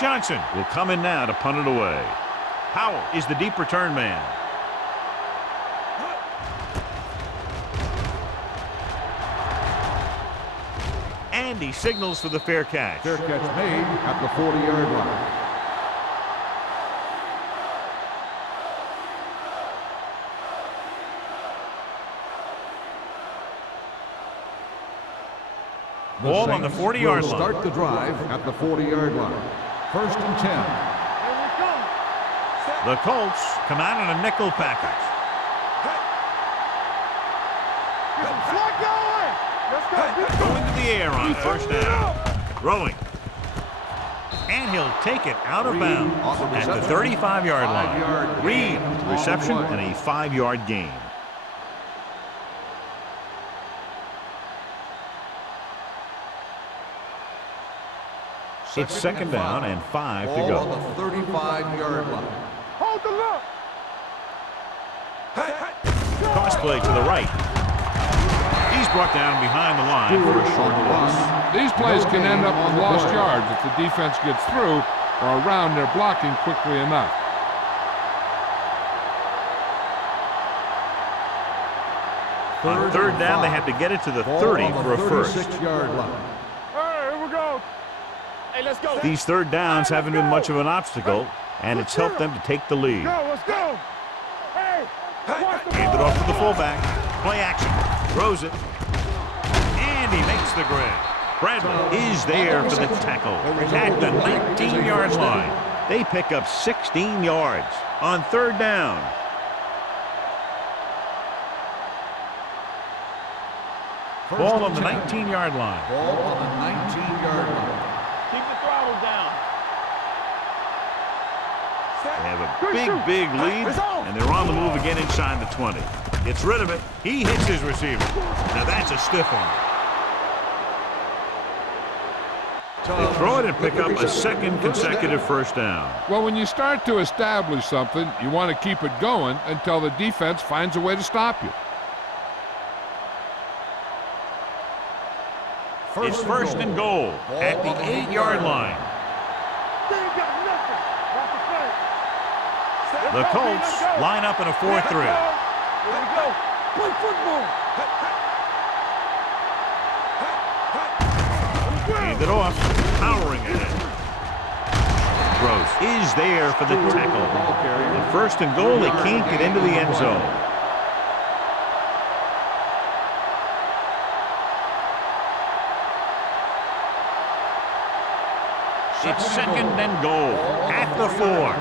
Johnson will come in now to punt it away. Powell is the deep return man. And he signals for the fair catch. Fair catch made at the 40-yard line. Ball on the 40-yard line. Start the drive at the 40-yard line. First and 10. Here we come. The Colts come out in a nickel package. Get some slack going. Let's go. Going to the air on first down. Throwing. And he'll take it out of bounds at the 35-yard line. Reed, reception and a 5-yard gain. It's second down and 5 to Ball go. on the 35-yard line. Hold the look. Cross play to the right. He's brought down behind the line for a short loss. These plays can end up with lost yards if the defense gets through or around their blocking quickly enough. On 3rd down, they had to get it to the 30 for a first. 36-yard line. All right, here we go. Hey, let's go. These 3rd downs haven't been much of an obstacle, and it's helped them to take the lead. Let's go. Hey, watch the Hand it ball. off to the fullback. Play action. Throws it. And he makes the grab. Bradley is there for the tackle at the 19-yard line. They pick up 16 yards on 3rd down. Ball on the 19-yard line. Ball on the 19-yard line. Keep the throttle down. They have a big lead, and they're on the move again inside the 20. Gets rid of it. He hits his receiver. Now that's a stiff arm. They throw it and pick up a 2nd consecutive first down. Well, when you start to establish something, you want to keep it going until the defense finds a way to stop you. It's first and goal at the 8-yard line. They ain't got nothing. Watch the play. The Colts line up in a 4-3. Here we go. Play football. Hand it off. Powering ahead. Gross is there for the tackle. And first and goal, they can't get into the end zone. It's 2nd and goal at the 4.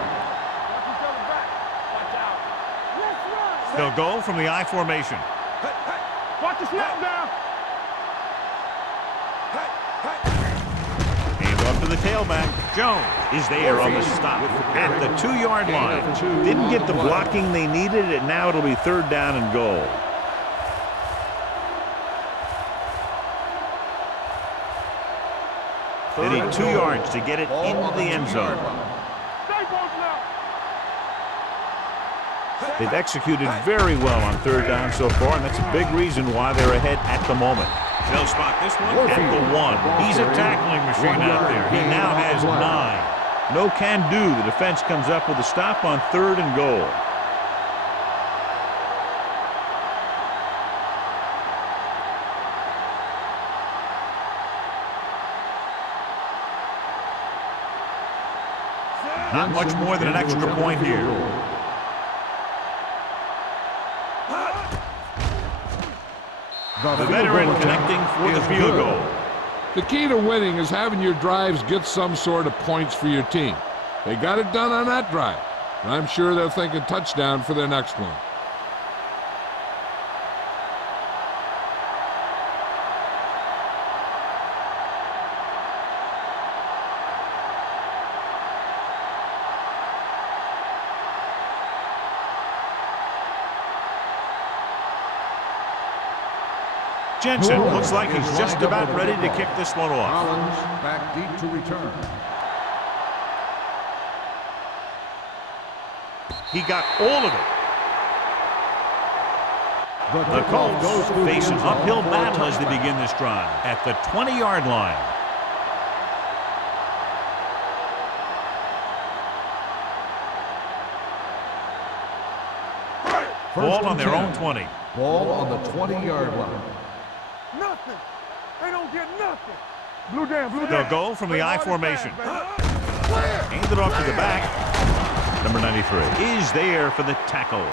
They'll go from the I formation. Watch the snap down. the tailback. Jones is there on the stop at the 2-yard line. Didn't get the blocking they needed, and now it'll be 3rd down and goal. They need 2 yards to get it into the end zone. They've executed very well on 3rd down so far, and that's a big reason why they're ahead at the moment. They'll spot this one at the 1. He's a tackling machine out there. He now has 9. No can do. The defense comes up with a stop on 3rd and goal. Not much more than an extra point here. The veteran connecting for the field goal. The key to winning is having your drives get some sort of points for your team. They got it done on that drive. And I'm sure they're thinking touchdown for their next one. Jensen looks like he's just about ready to kick this one off. Collins back deep to return. He got all of it. The Colts face an uphill battle as they begin this drive at the 20-yard line. Ball on their own 20. Ball on the 20-yard line. Nothing. They don't get nothing. Blue down, blue down. They'll go from the I formation. Hand it off to the back. Number 93 is there for the tackle.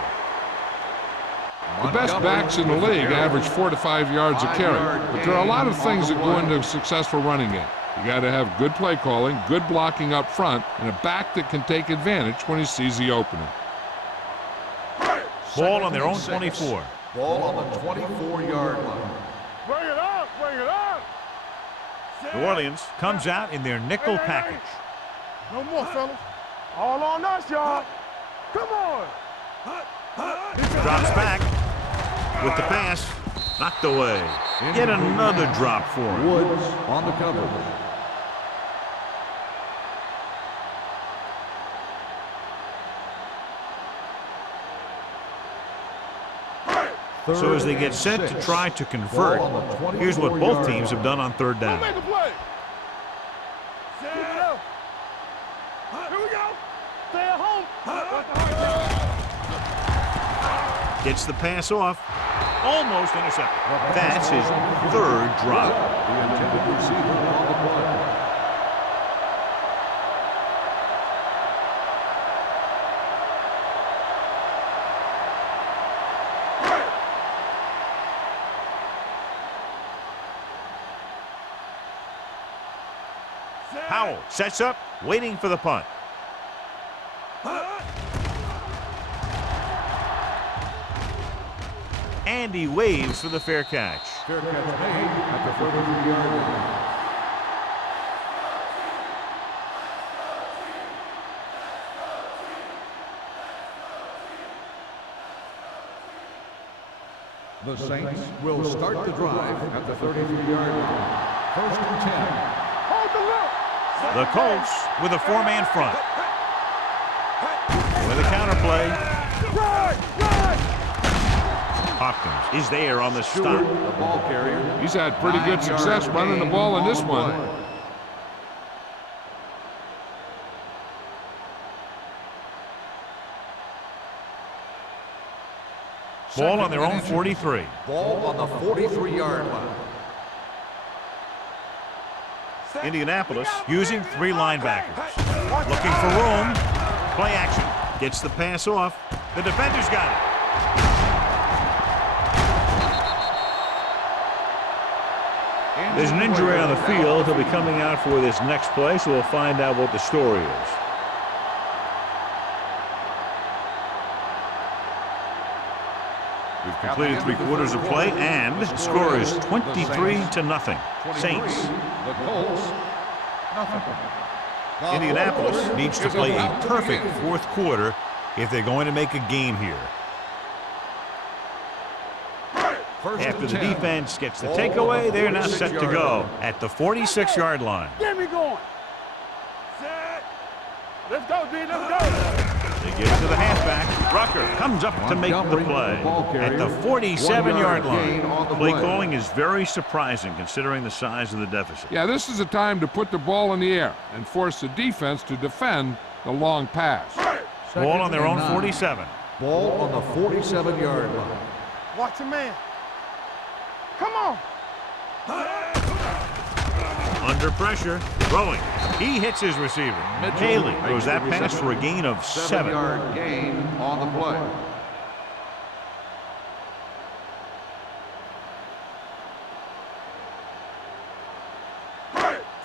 The best backs in the league average 4 to 5 yards a carry, but there are a lot of things that go into a successful running game. You got to have good play calling, good blocking up front, and a back that can take advantage when he sees the opening. Ball on their own 24. Ball on the 24-yard line. Bring it up, bring it up. New Orleans comes out in their nickel package. No more, fellas. All on us, y'all. Come on. Drops back with the pass. Knocked away. Yet another drop for him. Woods on the coverage. So as they get set to try to convert, here's what both teams have done on 3rd down. Make a play. Here we go. Stay at home. Gets the pass off. Almost intercepted. That's his 3rd drop. The intended receiver on the play. Howell sets up, waiting for the punt. And he waves for the fair catch. Fair catch made at the 33-yard line. The Saints will start the drive at the 33-yard line. 1st and 10. Hold the look. The Colts with a 4-man front. With a counterplay. Right, right. Hopkins is there on the stop. The ball carrier. He's had pretty good success running the ball in this one. Ball on their own 43. Ball on the 43-yard line. Indianapolis using 3 linebackers. Looking for room. Play action. Gets the pass off. The defender's got it. There's an injury on the field. He'll be coming out for this next play, so we'll find out what the story is. We've completed 3 quarters of play, and the score is 23-0. Saints. The Colts Indianapolis needs to play a perfect fourth quarter if they're going to make a game here. After the defense gets the takeaway, they're now set to go at the 46-yard line. Get me going. Set. Let's go, D. Let's go. They give it to the halfback. Rucker comes up to make the play at the 47-yard line. Play calling is very surprising considering the size of the deficit. Yeah, this is a time to put the ball in the air and force the defense to defend the long pass. Ball on their own 47. Ball on the 47-yard line. Watch your man. Come on. Under pressure, throwing. He hits his receiver. Haley throws that pass for a gain of 7. 7-yard gain on the play.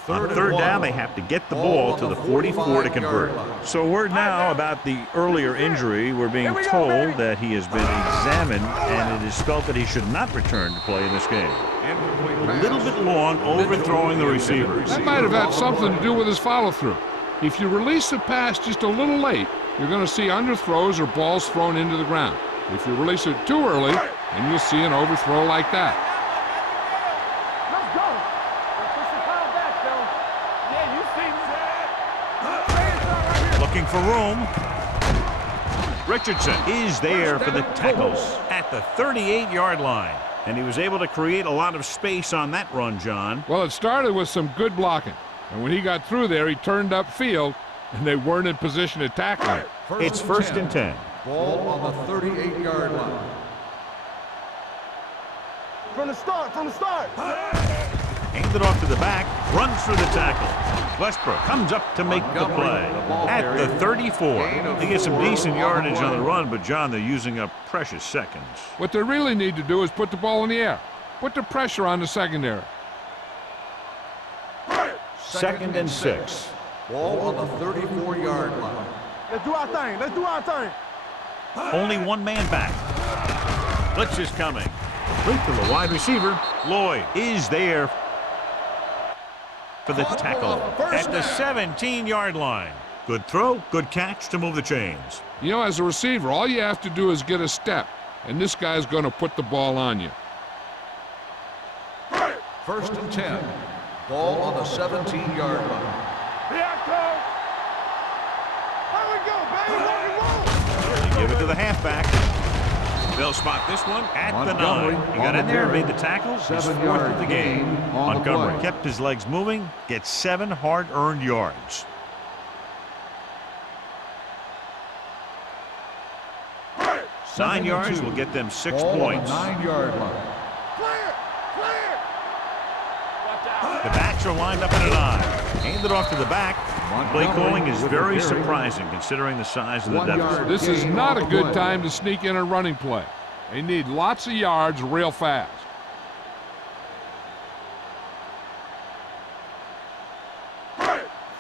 On third down, they have to get the ball to the 44 to convert. So word now about the earlier injury. We're being told that he has been examined, and it is felt that he should not return to play in this game. A little bit long, overthrowing the receivers. That might have had something to do with his follow-through. If you release the pass just a little late, you're going to see underthrows or balls thrown into the ground. If you release it too early, then you'll see an overthrow like that. Let's go. Push the pound back, though. Yeah, you see me. Looking for room. Richardson is there for the tackle at the 38-yard line. And he was able to create a lot of space on that run, John. Well, it started with some good blocking. And when he got through there, he turned upfield, and they weren't in position to tackle him. It's first and 10. Ball on the 38-yard line. From the start, from the start. Handed off to the back, runs through the tackle. Westbrook comes up to make the play at the 34. They get some decent yardage on the run, but, John, they're using up precious seconds. What they really need to do is put the ball in the air. Put the pressure on the secondary. Second and 6. Ball on the 34-yard line. Let's do our thing. Let's do our thing. Only one man back. Blitz is coming. Complete to the wide receiver. Lloyd is there for the tackle at the 17-yard line. Good throw, good catch to move the chains. You know, as a receiver, all you have to do is get a step, and this guy's going to put the ball on you. First and 10. Ball on the 17-yard line. Here I come. There we go, baby. Rock and roll. They give it to the halfback. They'll spot this one at the 9. He got in there, made the tackle. His 4th of the game. Montgomery kept his legs moving, gets 7 hard-earned yards. Nine yards will get them 6 points. 9-yard line. Clear. Clear. The backs are lined up at a 9. Handed off to the back. Play calling is very surprising considering the size of the deficit. This is not a good time to sneak in a running play. They need lots of yards real fast.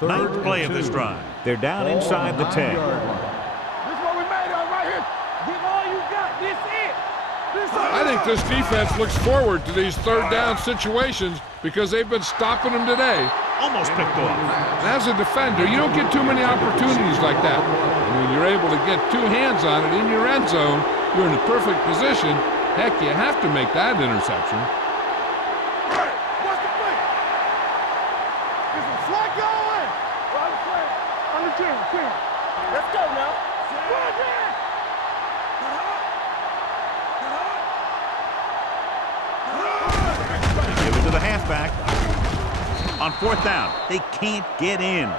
Ninth play of this drive. They're down inside the 10. This is what we made of right here. Give all you got. This it. I think this defense looks forward to these third down situations because they've been stopping them today. Almost picked off. And as a defender, you don't get too many opportunities like that. And when you're able to get 2 hands on it in your end zone, you're in a perfect position. Heck, you have to make that interception. What's the play? Is it flag going? Right flag. On the 10. Let's go now. Give it to the halfback. On 4th down, they can't get in.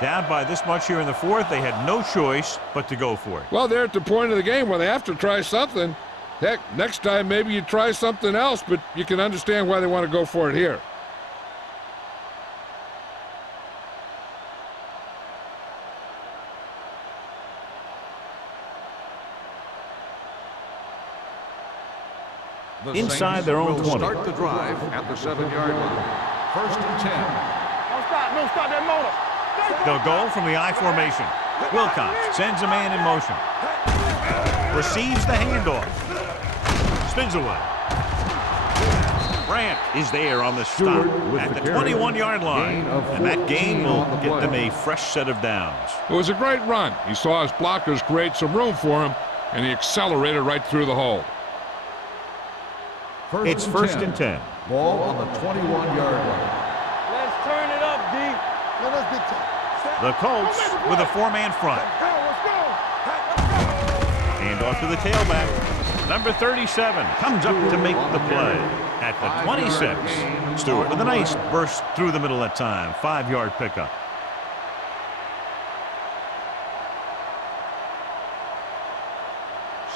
Down by this much here in the 4th, they had no choice but to go for it. Well, they're at the point of the game where they have to try something. Heck, next time maybe you try something else, but you can understand why they want to go for it here. Inside their own 20. Start the drive at the 7-yard line. First and 10. Don't stop that motor. They'll go from the I formation. Wilcox sends a man in motion. Receives the handoff. Spins away. Bryant is there on the stop at the 21-yard line. And that gain will get them a fresh set of downs. It was a great run. He saw his blockers create some room for him, and he accelerated right through the hole. It's first and 10. Ball on the 21-yard line. Let's turn it up, D. Let's get to The Colts with a four-man front. Let's go. Hand off to the tailback. Number 37 comes up to make the play at the 26. Stewart with a nice burst through the middle that time. 5-yard pickup.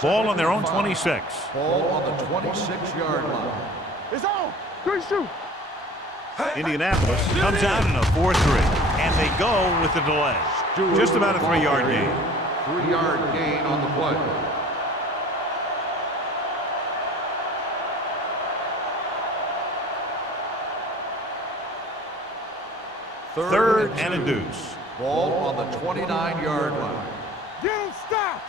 Ball on their own 26. Ball on the 26-yard line. It's on. Good shoot. Indianapolis comes out in a 4-3, and they go with the delay. Just about a 3-yard gain. 3-yard gain on the play. Third and a deuce. Ball on the 29-yard line. Get him stopped.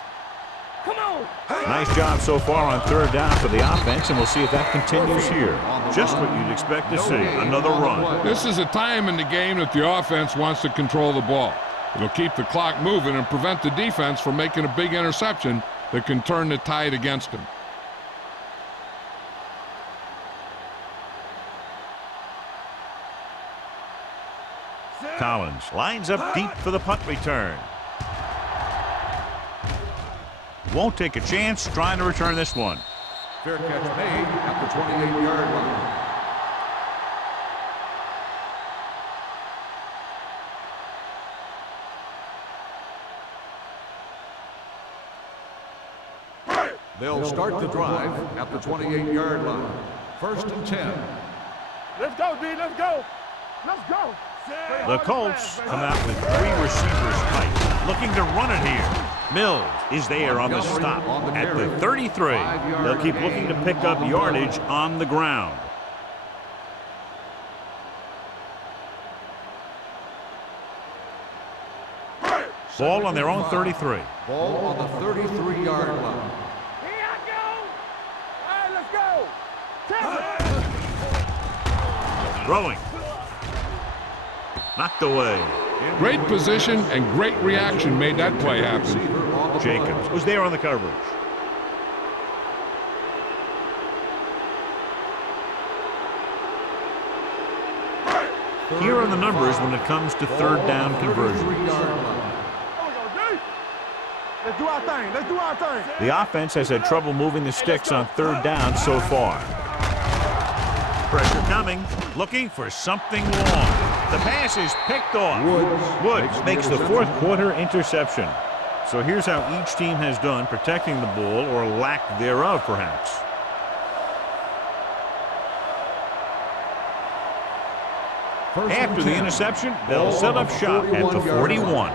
Come on. Nice job so far on third down for the offense, and we'll see if that continues here. Just what you'd expect to see, another run. This is a time in the game that the offense wants to control the ball. It'll keep the clock moving and prevent the defense from making a big interception that can turn the tide against them. Collins lines up deep for the punt return. Won't take a chance trying to return this one. Fair catch made at the 28-yard line. They'll start the drive at the 28-yard line. First and 10. Let's go, D. Let's go. Let's go. The Colts come out with 3 receivers tight, looking to run it here. Mills is there on the stop at the 33. They'll keep looking to pick up yardage on the ground. Ball on their own 33. Ball on the 33-yard line. Here I go. All right, let's go. Throwing. Knocked away. Great position and great reaction made that play happen. Jacobs was there on the coverage. Here are the numbers when it comes to third down conversions. Let's do our thing. Let's do our thing. The offense has had trouble moving the sticks on third down so far. Pressure coming, looking for something long. The pass is picked off. Woods makes the fourth quarter interception. So here's how each team has done protecting the ball, or lack thereof, perhaps. After the interception, they'll set up shop at the 41. All on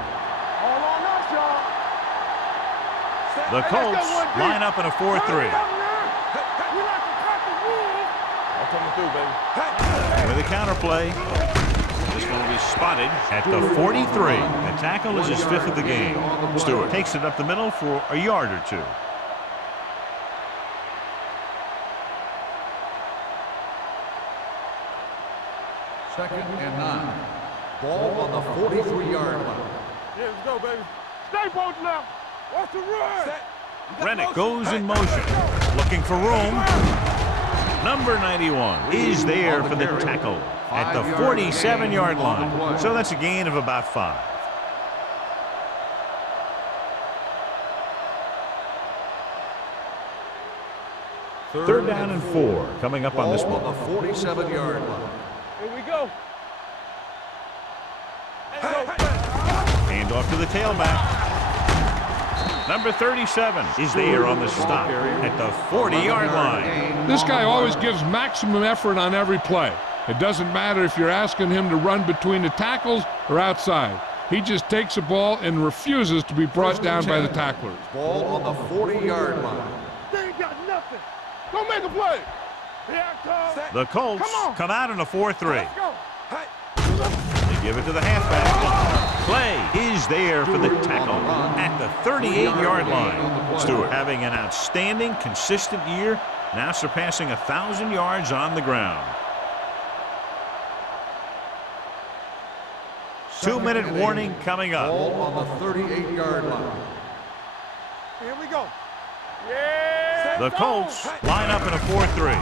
us, y'all. The Colts line up in a 4-3. We like to cut the rules. I'm coming through, baby. With a counterplay, this one will be spotted at the 43. The tackle is his 5th of the game. Stewart takes it up the middle for a yard or 2. Second and 9. Ball on the 43-yard line. Yeah, let's go, baby. Stay both left. Watch the run. Rennick goes in motion, looking for room. Number 91 is there for the tackle at the 47-yard line. So that's a gain of about 5. Third down and 4 coming up on this one. Ball on the 47-yard line. Here we go. Hand off to the tailback. Number 37 is there on the stop at the 40-yard line. This guy always gives maximum effort on every play. It doesn't matter if you're asking him to run between the tackles or outside. He just takes the ball and refuses to be brought down by the tacklers. Ball on the 40-yard line. They ain't got nothing. Go make a play. Here I come. The Colts come out in a 4-3. Let's go. They give it to the halfback. Play is there for the tackle at the 38-yard line. Stewart having an outstanding, consistent year, now surpassing 1,000 yards on the ground. 2-minute warning coming up. Ball on the 38-yard line. Here we go. Yeah. The Colts line up in a 4-3.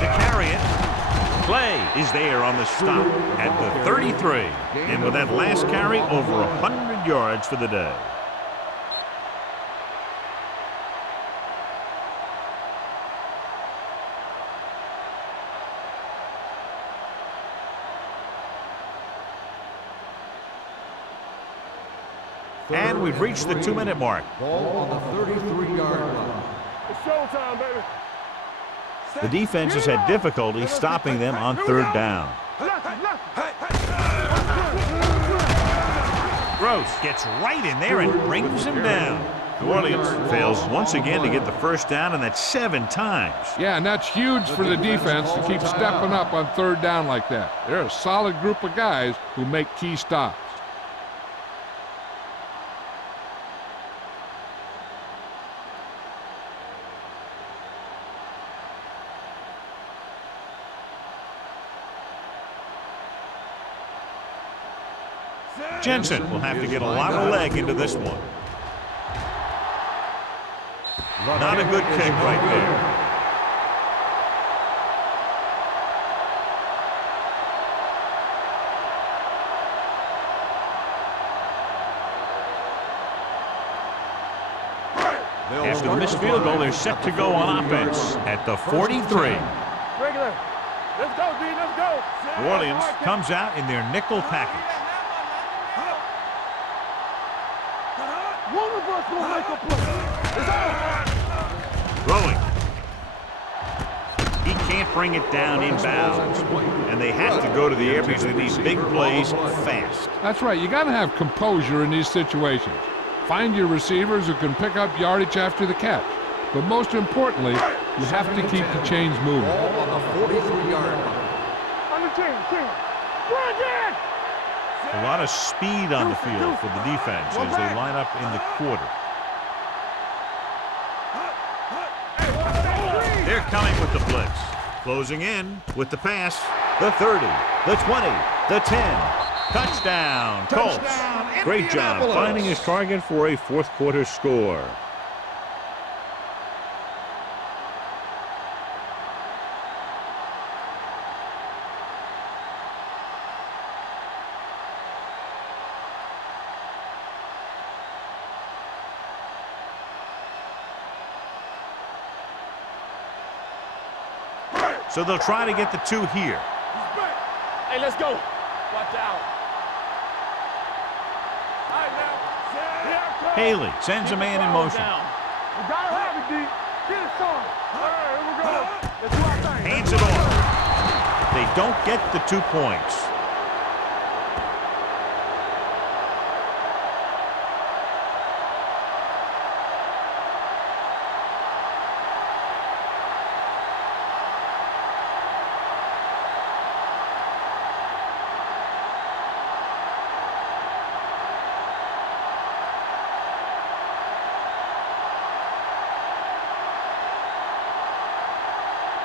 To carry it, play is there on the stop at the 33. And with that last carry, over 100 yards for the day. And we've reached the 2-minute mark. Ball on the 33-yard line. It's showtime, baby. The defense has had difficulty stopping them on 3rd down. Gross gets right in there and brings him down. New Orleans fails once again to get the 1st down, and that's 7 times. Yeah, and that's huge for the defense to keep stepping up on 3rd down like that. They're a solid group of guys who make key stops. Jensen will have to get a lot of leg into this one. Not a good kick right there. After the missed field goal, they're set to go on offense at the 43. Regular. Let's go, D. Let's go. New Orleans comes out in their nickel package. One of us will make a play. It's on. Throwing. He can't bring it down inbounds. And they have to go to the air because they need big plays fast. That's right. You got to have composure in these situations. Find your receivers who can pick up yardage after the catch. But most importantly, you have to keep the chains moving. Ball on the 43-yard line. On the 10. Run again. A lot of speed on the field for the defense as they line up in the quarter. They're coming with the blitz. Closing in with the pass. The 30, the 20, the 10. Touchdown, Colts. Great job finding his target for a 4th quarter score. So they'll try to get the 2 here. Hey, let's go. Watch out. Haley sends a man in motion. You gotta have it, D. Get it started. All right, here we go. Let's do our thing. Hands it off. They don't get the 2 points.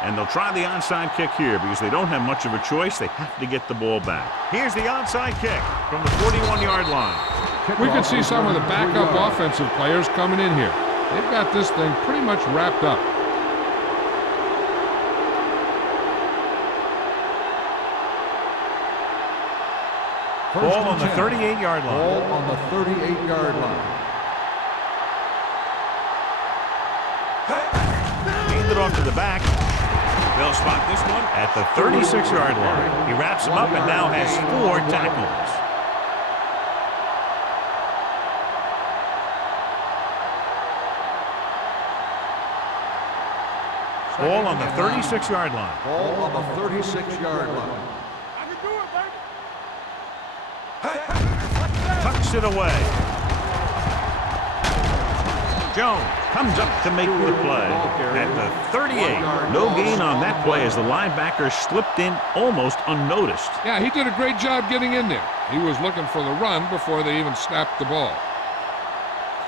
And they'll try the onside kick here because they don't have much of a choice. They have to get the ball back. Here's the onside kick from the 41-yard line. We can see some of the backup offensive players coming in here. They've got this thing pretty much wrapped up. Ball on the 38-yard line. Ball on the 38-yard line. Handed off to the back. They'll spot this one at the 36-yard line. He wraps him up and now has 4 tackles. Ball on the 36-yard line. Ball on the 36-yard line. I can do it, baby. Tucks it away. Jones comes up to make the play at the 38. No gain on that play as the linebacker slipped in almost unnoticed. Yeah, he did a great job getting in there. He was looking for the run before they even snapped the ball.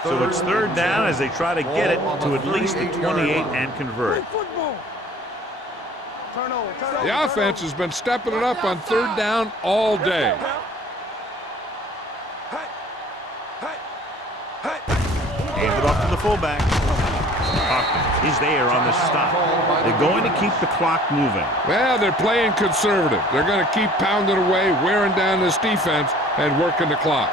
So it's 3rd down as they try to get it to at least the 28 and convert. Football. The offense has been stepping it up on third down all day. Hand it off to the fullback. Hopkins is there on the stop. They're going to keep the clock moving. Well, they're playing conservative. They're going to keep pounding away, wearing down this defense, and working the clock.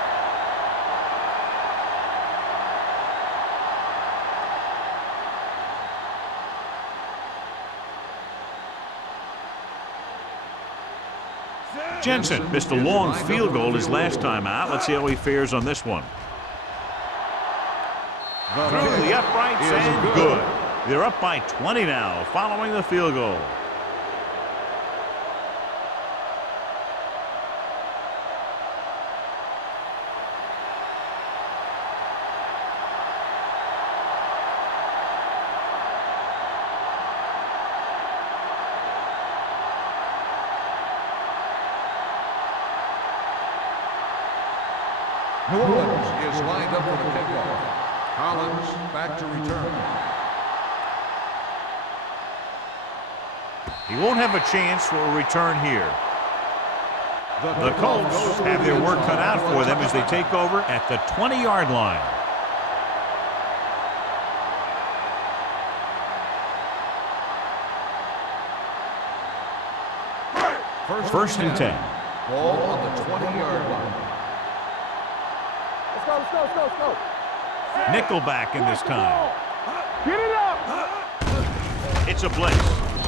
Jensen missed a long field goal his last time out. Let's see how he fares on this one. Through the uprights and good. They're up by 20 now following the field goal. New Orleans is lined up for the kickoff. Collins back to return. He won't have a chance for a return here. The Colts have their work cut out for them as they take over at the 20-yard line. First and 10. Ball on the 20-yard line. Let's go. Nickelback in this time. Get it up. It's a blitz.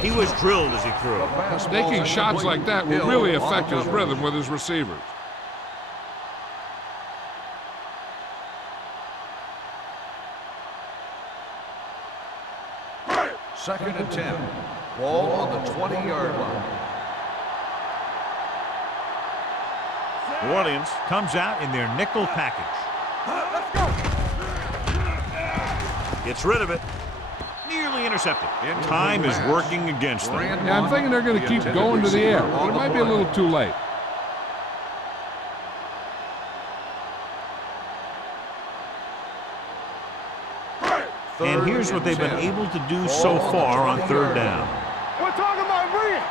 He was drilled as he threw. Taking shots like that will really affect his rhythm with his receivers. Second and 10. Ball on the 20-yard line. New Orleans comes out in their nickel package. Let's go. Gets rid of it. Nearly intercepted. Time is working against them. Yeah, I'm thinking they're going to keep going to the air, but it might be a little too late. And here's what they've been able to do so far on third down. We're talking about bringing.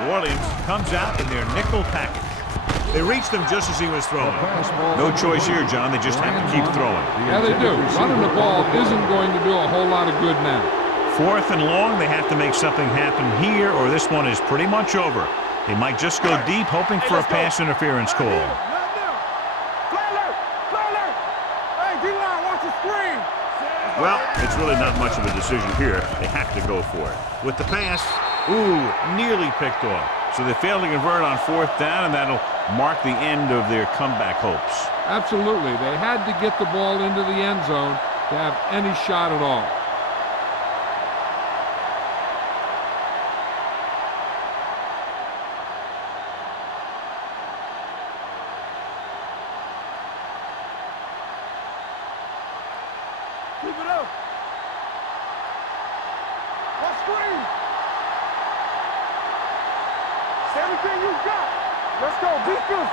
New Orleans comes out in their nickel package. They reached him just as he was throwing. No choice here, John. They just have to keep throwing. Yeah, they do. Running the ball isn't going to do a whole lot of good now. Fourth and long, they have to make something happen here, or this one is pretty much over. They might just go deep, hoping for a pass interference call. Hey, D-line, watch the screen. Well, it's really not much of a decision here. They have to go for it. With the pass, nearly picked off. So they failed to convert on fourth down, and that'll mark the end of their comeback hopes. Absolutely. They had to get the ball into the end zone to have any shot at all. Keep it up. What screen? Everything you got. Let's go. Be physical.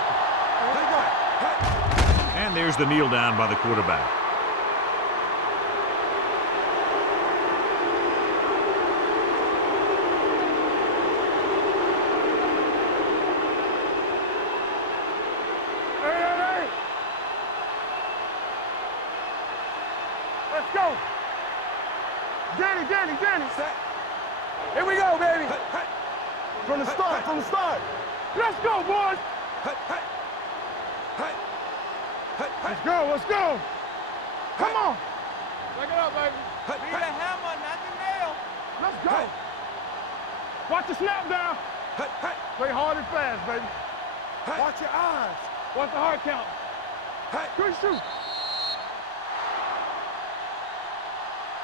And there's the kneel down by the quarterback. Hey. Let's go. Danny. Here we go, baby. From the start. Let's go, boys. Let's go. Come on. Take it up, baby. Be the hammer, not the nail. Let's go. Watch the snap down. Play hard and fast, baby. Watch your eyes. Watch the hard count. Good shoot.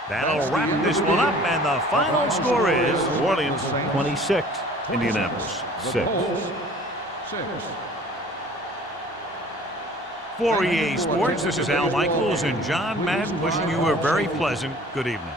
That'll wrap this one up, and the final score is New Orleans 26, Indianapolis 6. For EA Sports, this is Al Michaels and John Madden wishing you a very pleasant good evening.